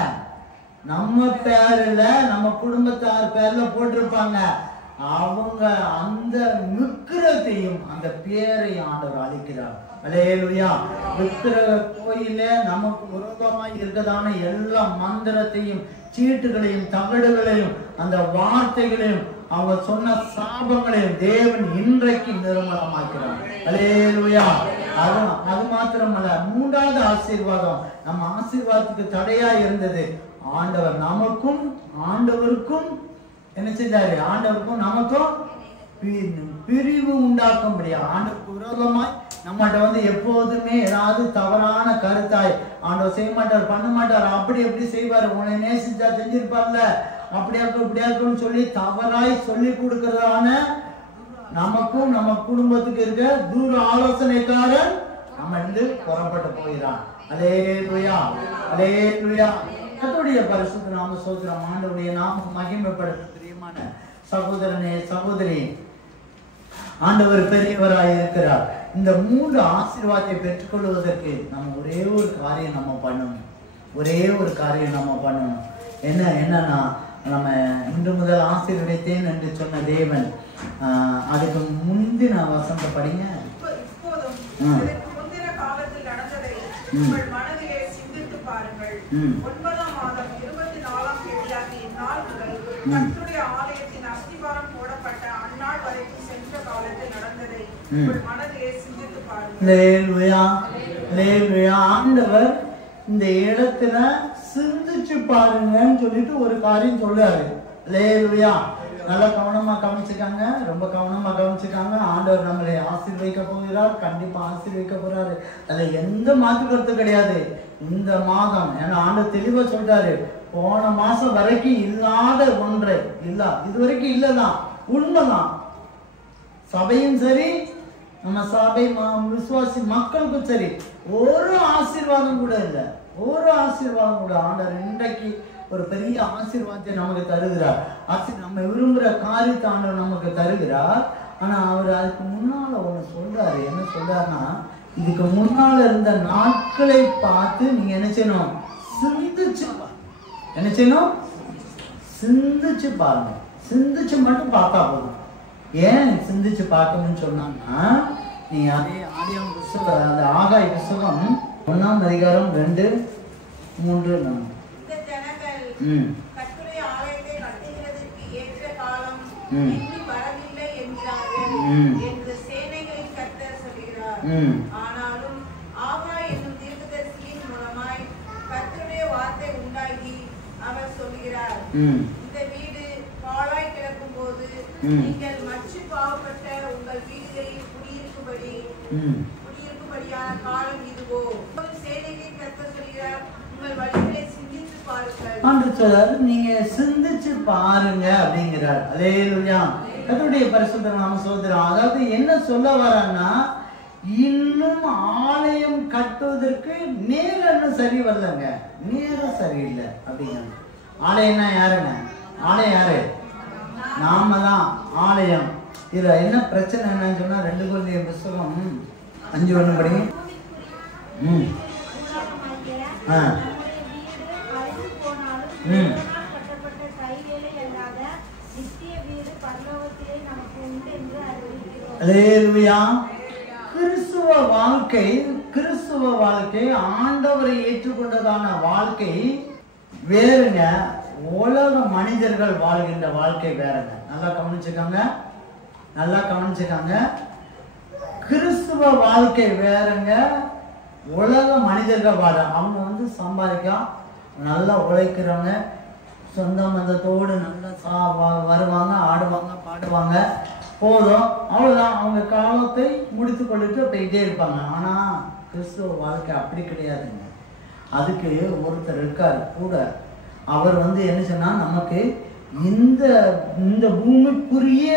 நம்ம பேர்ல, நம்ம குடும்பத்தார் பேர்ல போட்டிருப்பாங்க. அவங்க அந்த விக்கிரத்தையும் அந்த பேரை ஆண்டவர் அழிக்கிறார். அல்லேலூயா. விக்கிரக கோயில நமக்கு விரோதமாய் இருக்கதான எல்லா மந்திரத்தையும் சீட்டுகளையும் தகடுகளையும் அந்த வார்த்தைகளையும் அவங்க சொன்ன சாபங்களையும் தேவன் இன்றைக்கு நிர்மலமாக்கிறார். அல்லேலூயா. அது மாத்திரமல்ல, 3வது ஆசீர்வாதம், நம்ம ஆசீர்வாதத்துக்கு தடையா இருந்தது, ஆண்டவர் நமக்கும் ஆண்டவருக்கும் என்ன செஞ்சாரு? ஆண்டவருக்கும் நமக்கும் பிரிவு உண்டாக்க முடியாது. ஆண்டவருக்கு விரோதமாய் நம்மகிட்ட எப்போதுமே ஏதாவது தவறான கருத்தாய் ஆண்டவர் செய்ய மாட்டார், பண்ண மாட்டார், அப்படி எப்படி செய்வாரு, உன்னை நேசிச்சா செஞ்சிருப்பார்ல, அப்படியாக்கும் இப்படியாக்கும்னு சொல்லி தவறாய் சொல்லி கொடுக்கறதான நமக்கும் நம்ம குடும்பத்துக்கு இருக்க தூர ஆலோசனைக்காரன் நம்ம இருந்து புறப்பட்டு போகிறான். அல்லேலூயா, அல்லேலூயா. கர்த்தருடைய பரிசுத்த நாம ஸ்தோத்திரம். ஆண்டவருடைய நாமம் மகிமைப்படட்டும். பிரியமான சகோதரனே, சகோதரி, ஆண்டவர் பெரியவராய் இருக்கிறார். இந்த 3 ஆசீர்வாதத்தை பெற்றுக்கொள்வதற்கு நம்ம ஒரே ஒரு காரியம் நம்ம பண்ணணும். ஒரே ஒரு காரியம் நம்ம பண்ணணும். என்னன்னா, நம்ம இன்று முதல் ஆசீர்வதித்தேன் என்று சொன்ன தேவன், அதுக்கு முந்தின வசனத்தை படிங்க. உங்கள் மனதிலே சிந்தித்து பாருங்கள். 9ஆம் மாதம் 24ஆம் தேதியாகிய இந்நாள் முதல் கர்த்தருடைய ஆலயத்தின் அஸ்திவாரம் போடப்பட்ட அந்நாள் வரைக்கும் சென்ற காலத்தில் நடந்ததை உங்கள் மனதிலே சிந்தித்து பாருங்கள். அல்லேலூயா, அல்லேலூயா. ஆண்டவர் இந்த இடத்துல சிந்திச்சு பாருங்கன்னு சொல்லிட்டு ஒரு காரியம் சொல்றாரு. அல்லேலூயா. நல்லா கவனமா கவனிச்சுக்காங்க, ரொம்ப கவனமா கவனிச்சுக்காங்க. ஆண்டவர் நம்மளை ஆசீர்வதிக்க போகிறார், கண்டிப்பா ஆசீர்வதிக்க போறாரு. அதுல எந்த மாற்று கருத்து கிடையாது. இந்த மாதம் ஏன்னா ஆண்டவர் தெளிவா சொல்றாரு, போன மாசம் வரைக்கும் இல்லாத ஒன்று இல்ல, இது வரைக்கும் இல்லதான், உண்மைதான். சபையும் சரி, நம்ம சபை விசுவாசி மக்களுக்கும் சரி, ஒரு ஆசீர்வாதம் கூட இல்லை, ஒரு ஆசீர்வாதம் கூட. ஆண்டவர் இன்றைக்கு ஒரு பெரிய ஆசீர்வாதத்தை நமக்கு தருகிறார். நம்ம விரும்புகிற காரியத்தை ஆண்டவர் நமக்கு தருகிறார். ஆனா அவர் அதுக்கு முன்னால ஒண்ணு சொல்றாரு. என்ன சொல்றாருன்னா, இதுக்கு முன்னால இருந்த நாட்களை பார்த்து நீங்க என்ன செய்யணும்? சிந்திச்சு என்ன செய்யணும்? சிந்திச்சு பாருங்க. சிந்திச்சு மட்டும் பார்த்தா போதும். ஏன் சிந்திச்சு பார்க்கணும்னு சொன்னாங்கன்னா, நீங்க அதே ஆதியாகம புத்தகம், அந்த ஆகாய புத்தகம் 1ஆம் அதிகாரம் 2, 3, 4. கர்த்தருடைய ஆலயத்தை கட்டுகிறதற்கு ஏற்ற காலம் இன்னும் வரவில்லை என்கிறார்கள் என்று சேனைகளின் கர்த்தர் சொல்கிறார். ஆனாலும் ஆகாய் என்னும் தீர்க்கதரிசியின் மூலமாய் கர்த்தருடைய வார்த்தை உண்டாகி அவர் சொல்கிறார், இந்த வீடு பாழாய் கிடக்கும் போது நீங்கள் மற்ற பாவப்பட்ட உங்கள் வீடுகளில் குடியிருக்கும்படியான காலம் இதுவோ. சேனைகளின் கர்த்தர் சொல்கிறார், உங்கள் வழிகளை சிந்தித்து பாருங்கள். நீங்க சிந்திச்சு பாருங்க அப்படிங்கிறார். அல்லேலூயா. கர்த்தருடைய பரிசுத்த நாம ஸ்தோத்திரம். அதாவது என்ன சொல்ல வரான்னா, இன்னும் ஆலயம் கட்டுவதற்கு நேரம் சரி வரலங்க, நேரம் சரியில்லை அப்படிங்கிறாங்க. ஆலயம்னா யாருங்க? ஆலயம் யாரு? நாம தான் ஆலயம். இதுல என்ன பிரச்சனை என்னன்னு சொன்னா, 2 கொரிந்தியர் புத்தகம் 5:1 படிங்க. கிறிஸ்துவ வாழ்க்கை ஆண்டவரை ஏற்றுக்கொண்டதான வாழ்க்கை வேறுங்க, உலக மனிதர்கள் வாழ்கின்ற வாழ்க்கை வேறுங்க. நல்லா கவனிச்சுக்காங்க, நல்லா கவனிச்சுக்காங்க. கிறிஸ்துவ வாழ்க்கை வேறுங்க, உலக மனிதர்கள் வாழ. அவங்க சம்பாதிக்கலாம், நல்லா உழைக்கிறவங்க, சொந்த மந்தத்தோடு நல்லா வருவாங்க, ஆடுவாங்க, பாடுவாங்க, போதும், அவ்வளோதான். அவங்க காலத்தை முடித்து கொண்டுட்டு போயிட்டே இருப்பாங்க. ஆனால் கிறிஸ்துவ வாழ்க்கை அப்படி கிடையாதுங்க. அதுக்கு ஒருத்தர் இருக்கார் கூட. அவர் என்ன சொன்னால், நமக்கு இந்த பூமிக்குரிய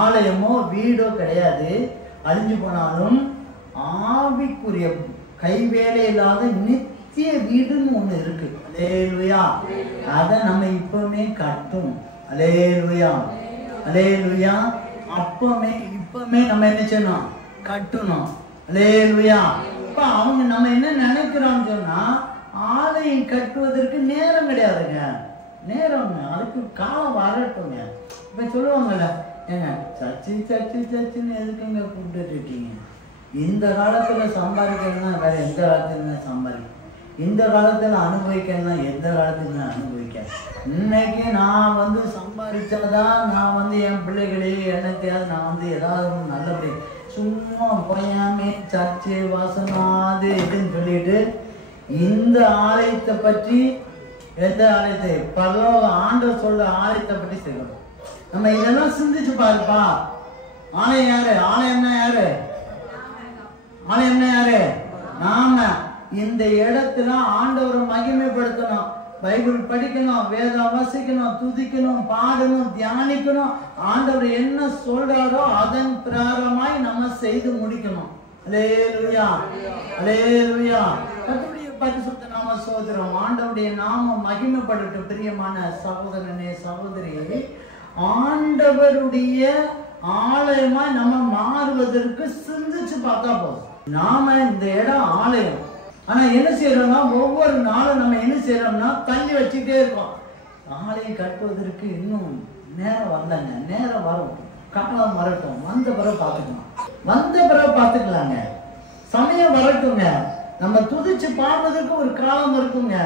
ஆலயமோ வீடோ கிடையாது, அழிஞ்சு போனாலும் ஆவிக்குரிய கைவேலை இல்லாத நித்திய வீடுன்னு ஒண்ணு இருக்கு. அல்லேலூயா. அதை நம்ம இப்பவுமே கட்டும். அல்லேலூயா, அல்லேலூயா. இப்பவுமே நம்ம என்ன செய்யணும்? கட்டணும். அல்லேலூயா. இப்ப அவங்க நம்ம என்ன நினைக்கிறோம்னு சொன்னா, ஆலயம் கட்டுவதற்கு நேரம் கிடையாதுங்க, நேரம்ங்க, அதுக்கு காலம் வரட்டுங்க. இப்ப சொல்லுவாங்கல்ல, ஏங்க சர்ச்சுன்னு எதுக்குங்க கூப்பிட்டு இருக்கீங்க? இந்த காலத்துல சம்பாதிக்கணும்னா வேற எந்த காலத்துல சம்பாதிக்கும், இந்த காலத்துல அனுபவிக்கணும்னா எந்த காலத்துல அனுபவிக்க. இன்னைக்கு நான் சம்பாதிச்சாதான் நான் என் பிள்ளைகளையும் என்னத்தையாவது நான் ஏதாவது நல்லபடி, சும்மா போயாமே சர்ச்சு வாசனாது இதுன்னு சொல்லிட்டு இந்த ஆலயத்தை பற்றி, எந்த ஆலயத்தை? பரலோக ஆண்டவர் சொல்ற ஆலயத்தை பற்றி செய்யணும். நம்ம இதெல்லாம் சிந்திச்சு பாருப்பா. ஆலயம் யாரு? ஆலயம்னா யாரு? ஆலயம்னா யாரு? நாம. இந்த இடத்துல ஆண்டவரை மகிமைப்படுத்தணும், பைபிள் படிக்கணும், வேதம் வாசிக்கணும், துதிக்கணும், பாடணும், தியானிக்கணும். ஆண்டவர் என்ன சொல்றாரோ அதன் பிரகாரமாய் நம்ம செய்து முடிக்கணும். அல்லேலூயா, அல்லேலூயா. கர்த்தருடைய பரிசுத்த நாம ஸ்தோத்திரம். ஆண்டவருடைய நாமம் மகிமைப்படட்டும். பிரியமான சகோதரனே, சகோதரி, ஆண்டவருடைய ஆலயமா நம்ம மாறுவதற்கு சிந்திச்சு பார்த்தா போதும். நாம இந்த இடம் ஆலயம். ஆனா என்ன செய்யறோம்னா, ஒவ்வொரு நாளும் நம்ம என்ன செய்யறோம்னா தள்ளி வச்சுட்டே இருக்கோம். ஆலயம் கட்டுவதற்கு இன்னும் நேரம் வரலங்க. நேரம் வரும், காலம் வரட்டும், வந்த பிறகு பார்த்துக்கலாம், வந்த பிறகு பார்த்துக்கலாங்க. சமயம் வரட்டுங்க. நம்ம துதிச்சு பாடுறதுக்கு ஒரு காலம் இருக்குங்க.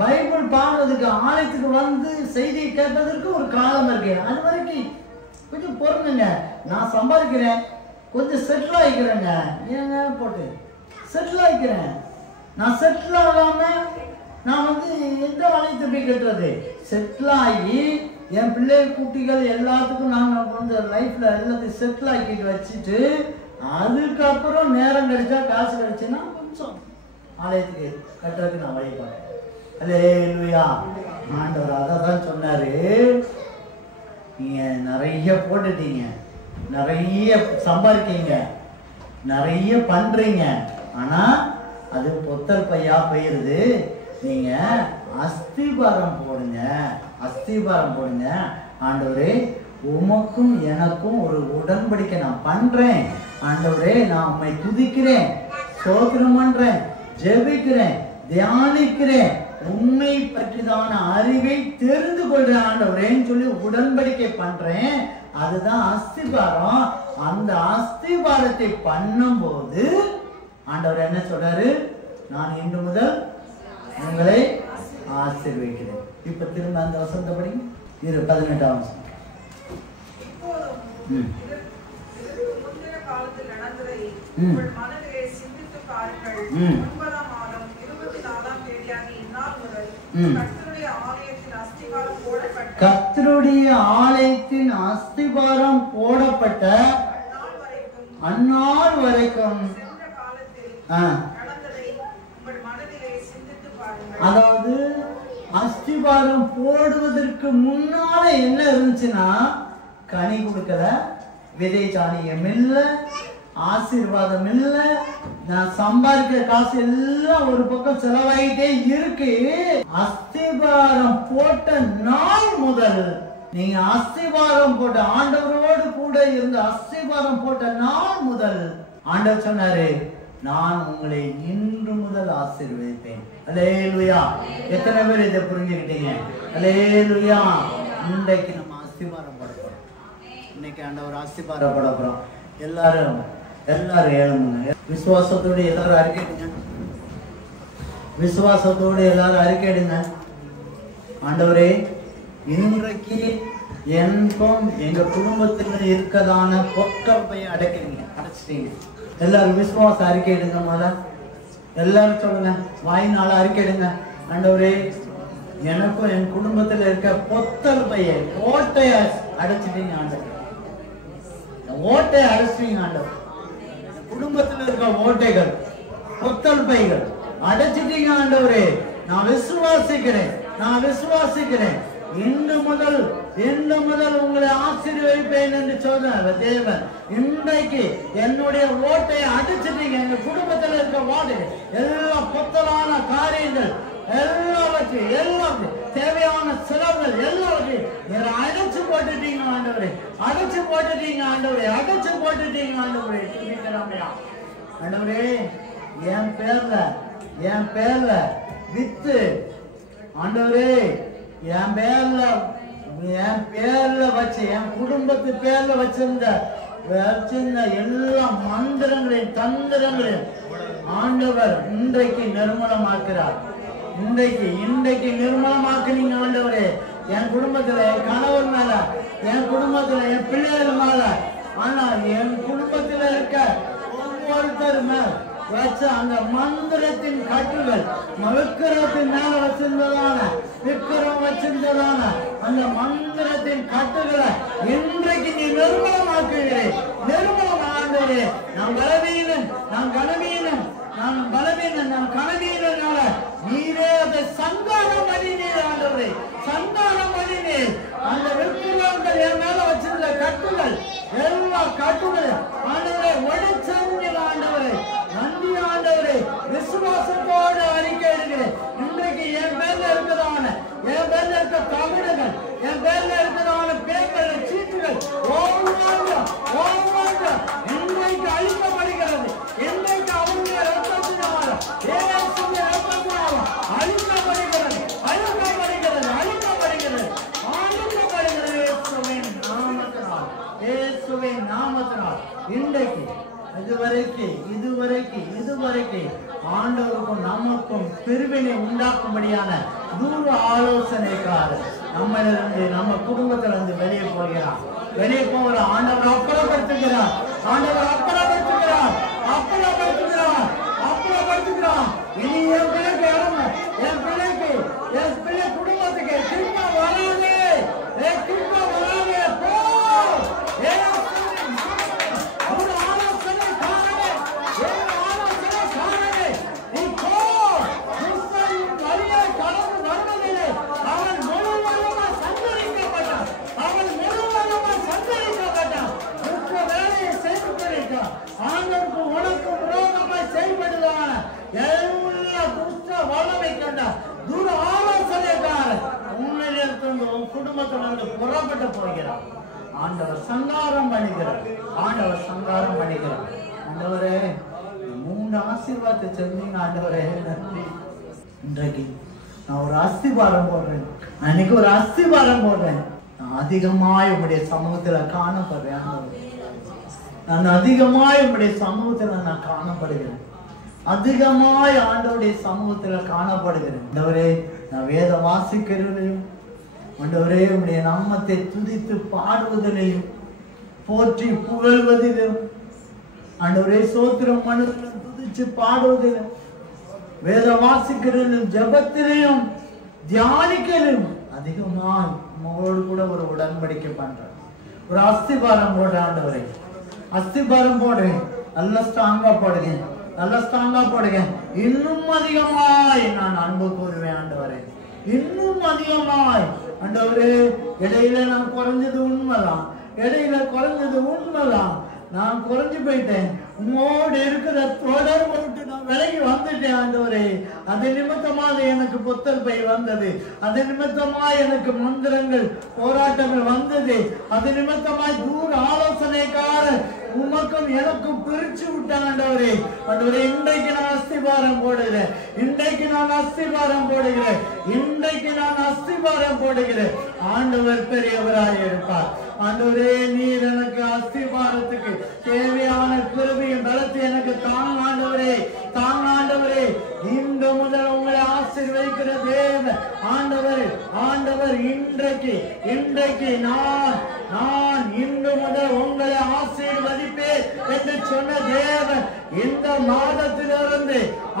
பைபிள் பாடுறதுக்கு, ஆலயத்துக்கு வந்து செய்தியை கேட்பதற்கு ஒரு காலம் இருக்கு. அது வரைக்கும் கொஞ்சம் பொறுங்க. நான் சம்பாதிக்கிறேன், கொஞ்சம் செட்டில் ஆகிக்கிறேங்க. ஏங்க போட்டு செட்டில் ஆகிக்கிறேன். நான் செட்டில் ஆகாம நான் வந்து எந்த ஆலயத்தை போய் கட்டுறது? செட்டில் ஆகி என் பிள்ளை குட்டிகள் எல்லாத்துக்கும் நாங்கள் வந்து லைஃப்ல எல்லாத்தையும் செட்டில் ஆக்கிட்டு வச்சுட்டு அதுக்கப்புறம் நேரம் கிடைச்சா, காசு கிடைச்சுன்னா கொஞ்சம் ஆலயத்துக்கு கட்டுறதுக்கு நான் வழி பார்க்கிறேன். அல்லேலூயா. ஆண்டவர் அதை தான் சொன்னாரு. நீங்க நிறைய போட்டுட்டீங்க, நிறைய சம்பாதிக்கீங்க, நிறைய பண்றீங்க, ஆனா அது பொத்தல் பையா போயிருது. நீங்க அஸ்திபாரம் போடுங்க, அஸ்திபாரம் போடுங்க. ஆண்டவரே, உமக்கும் எனக்கும் ஒரு உடன்படிக்கை நான் பண்றேன். ஆண்டவரே, நான் உம்மை துதிக்கிறேன், ஸ்தோத்திரம் பண்றேன், ஜெபிக்கிறேன், தியானிக்கிறேன், உண்மை பற்றிதான அறிவை தெரிந்து கொள்றேன் ஆண்டவரேன்னு சொல்லி உடன்படிக்கை பண்றேன். அதுதான் அஸ்திபாரம். அந்த அஸ்திபாரத்தை பண்ணும் போது ஆண்டவர் என்ன சொல்றாரு? நான் இன்று முதல் உங்களை ஆசீர்வதிக்கிறேன். இப்ப திரும்ப அந்த வசனத்தபடி 18ஆம் வசனம். காலத்தில் நடந்ததை உங்கள் மனதிலே சிந்தித்து பாருங்கள். 9ஆம் மாதம் 24ஆம் தேதியாகிய இந்நாள் முதல் கர்த்தருடைய ஆலயத்தின் அஸ்திபாரம் போடப்பட்ட, கர்த்தருடைய ஆலயத்தின் அஸ்திபாரம் போடப்பட்ட அந்நாள் வரைக்கும் சென்ற காலத்தில் நடந்ததை உங்கள் மனதிலே சிந்தித்து பாருங்கள். அதாவது அஸ்திபாரம் போடுவதற்கு முன்னால என்ன இருந்துச்சுன்னா, கனி கொடுக்கல, விதை தானியம் இல்ல, ஆசீர்வாதம் இல்ல, நான் சம்பாதிக்கிற காசு எல்லாம் ஒரு பக்கம் செலவாயிட்டே இருக்கு. அஸ்திபாரம் போட்ட நாள் முதல், நீங்க அஸ்திபாரம் போட்ட, ஆண்டவரோடு கூட இருந்த அஸ்திபாரம் போட்ட நாள் முதல் ஆண்டவர் சொன்னாரு, நான் உங்களை இன்று முதல் ஆசீர்வதிப்பேன். அல்லேலூயா. எத்தனை பேர் இதை புரிஞ்சுக்கிட்டீங்க? அல்லேலூயா. இன்றைக்கு நம்ம அஸ்திபாரம் போட போறோம். இன்னைக்கு ஆண்டவர் அஸ்திபாரம் போட போறோம். எல்லாரும் எழுந்துங்க. விசுவாசத்தோடு எல்லாரும் அறிக்கைடுங்க. விசுவாசத்தோடு எல்லாரும் அறிக்கைடுங்க. ஆண்டவரே, இன்றைக்கு எனக்கும் எங்க குடும்பத்தில் இருக்கதான பொட்டல் பைய அடைச்சிட்டீங்க. எல்லாரும் விசுவாச அறிக்கையிடுங்க. முதல்ல எல்லாரும் சொல்லுங்க, வாயினால அறிக்கையிடுங்க. ஆண்டவரே, எனக்கும் என் குடும்பத்தில் இருக்க பொத்தல் பைய ஓட்டைய அடைச்சிட்டீங்க. ஆண்டவர், ஓட்டையை அடைச்சிட்டீங்க. ஆண்டவர், குடும்பத்தில் இருக்க ஓட்டைகள், பொத்தல் பைகள் அடைச்சிட்டீங்க. ஆண்டவரே, நான் விசுவாசிக்கிறேன், நான் விசுவாசிக்கிறேன். இன்று முதல் உங்களை ஆசீர்வதிப்பேன் என்று சொன்னார் தேவன். இன்றைக்கு என்னுடைய ஓட்டையை அடிச்சிட்டீங்க. எங்க குடும்பத்தில் இருக்க ஓட்டை எல்லா பொத்தலான காரியங்கள் எல்லாவற்றையும் தேவையான செலவுகள் எல்லாவற்றையும் அடைச்சு போட்டுட்டீங்க. ஆண்டவரே, அடைச்சு போட்டுட்டீங்க. ஆண்டவரே, அடைச்சு போட்டுட்டீங்க. ஆண்டவரே, ஆண்டவரே, என் பேர்ல வித்து, ஆண்டவரே, என் பேர்ல வச்சு, என் குடும்பத்து பேர்ல வச்சிருந்த எல்லா மந்திரங்களையும் தந்திரங்களையும் ஆண்டவர் இன்றைக்கு நிர்மூலமாக்குறார். இன்றைக்கு நிர்மூலமாக்குனீங்க. ஆண்டவரே, என் குடும்பத்துல, என் கணவர் மேல, என் குடும்பத்துல, என் பிள்ளைகள் மேல, ஆனா என் குடும்பத்துல இருக்க ஒவ்வொருத்தர் மேல வச்ச அந்த மந்திரத்தின் கட்டுகள், விக்கிரத்தின் மேல வச்சிருந்ததான அந்த மந்திரத்தின் கட்டுகளை இன்றைக்கு நீ நிர்மூலமாக்குகிறேன். நிர்மூலமாண்டே. நான் பலவீனன், நான் கனவீனன், நான் பலவீனன், நான் கனவீனனால நீரே அதை சந்தானம் பண்ணினீர். ஆண்டவரே, சந்தானம் பண்ணினீர். அந்த விக்கிரங்கள் என் மேல வச்சிருந்த கட்டுகள், எல்லா கட்டுகள் ஆண்டவரே ஒழிச்சீங்க. ஆண்டவரே, இன்றைக்கு இதுவரைக்கும் ஆண்டவருக்கும் நமக்கும் பிரிவினை உண்டாக்கும்படியான தூர ஆலோசனைக்காரர் நம்மளிருந்து நம்ம குடும்பத்திலிருந்து வெளியே போகிறார். வெளியே போகிற ஆண்டவர் அப்புறப்படுத்துகிறார். இனி என் பிள்ளைக்கு இறங்க, என் பிள்ளை குடும்பத்துக்கு திரும்ப வராது, போ. குடும்பத்திலிருந்து புறப்பட்டு போகிறார். ஆண்டவர் சங்காரம் பண்ணுகிறார். ஆண்டவரே 3 ஆசீர்வாதத்தை சொன்னீங்க ஆண்டவரே, நன்றி. இன்றைக்கு நான் ஒரு அஸ்திபாரம் போடுறேன். அன்னைக்கு ஒரு அஸ்திபாரம் போடுறேன். நான் அதிகமாய் உடைய சமூகத்துல காணப்படுறேன். நான் அதிகமாய் உடைய சமூகத்துல நான் காணப்படுகிறேன். அதிகமாய் ஆண்டவருடைய சமூகத்துல காணப்படுகிறேன். ஆண்டவரே, நான் வேத வாசிக்கிறதையும் ஆண்டவரே உடைய நாமத்தை துதித்து பாடுவதிலையும் போற்றி புகழ்வதிலும் ஆண்டவரே சோத்திரம் மனுஷன் துதிச்சு பாடுவதிலும் வேத வாசிக்கிறதிலும் ஜபத்திலையும் தியானிக்கலும் அதிகமாய் உங்களோடு கூட ஒரு உடன்படிக்கை பண்றேன். ஒரு அஸ்திபாரம் போடுற ஆண்டவரே, அஸ்திபாரம் போடுறேன். நல்ல ஸ்ட்ராங்கா போடுங்க. இன்னும் அதிகமாய் நான் அன்பு கூறுவேன் ஆண்டவரே, இன்னும் அதிகமாய். ஆண்டவரே, இடையில நான் குறைஞ்சது உண்மைதான். நான் குறைஞ்சு போயிட்டேன். உங்களோடு இருக்கிற தொடர்பு விட்டு நான் விலகி வந்துட்டேன் ஆண்டவரே. அது நிமித்தமாக எனக்கு புத்தல் பை வந்தது. அது நிமித்தமாய் எனக்கு மந்திரங்கள் போராட்டங்கள் வந்தது. அது நிமித்தமாய் தூர ஆலோசனைக்காரர் உமக்கும் எனக்கும் பிரிச்சு விட்டான் ஆண்டவரே. இன்றைக்கு நான் அஸ்திபாரம் போடுகிறேன். ஆண்டவர் பெரியவராய் இருப்பார். ஆண்டவரே, நீர் எனக்கு அஸ்திபாரத்துக்கு தேவையான கிருபையும் பலத்தை எனக்கு தாங்க ஆண்டவரே. இன்று முதல் உங்களை ஆசீர்வதிக்கிற தேவன் ஆண்டவர் இன்றைக்கு நான் இன்று முதல் உங்களை ஆசீர்வதிப்பேன் என்று சொன்ன தேவன் இந்த மாதத்திலிருந்து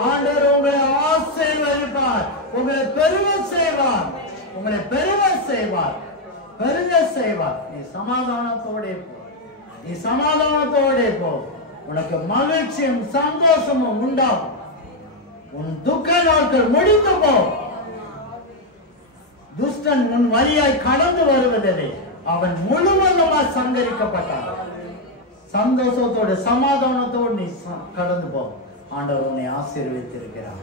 ஆண்டவர் உங்களை ஆசீர்வதிப்பார். உங்களை பெருக செய்வார். நீ சமாதானத்தோட போ. உனக்கு மகிழ்ச்சியும் சந்தோஷமும் உண்டாகும். உன் துக்க நாட்கள் முடிந்து போ. துஷ்டன் உன் வழியாய் கடந்து வருவதில்லை. அவன் முழுவதுமாக சங்கரிக்கப்பட்டான். சந்தோஷத்தோடு சமாதானத்தோடு நீ கடந்து போ. ஆண்டவர் உன்னை ஆசீர்வதித்திருக்கிறார்.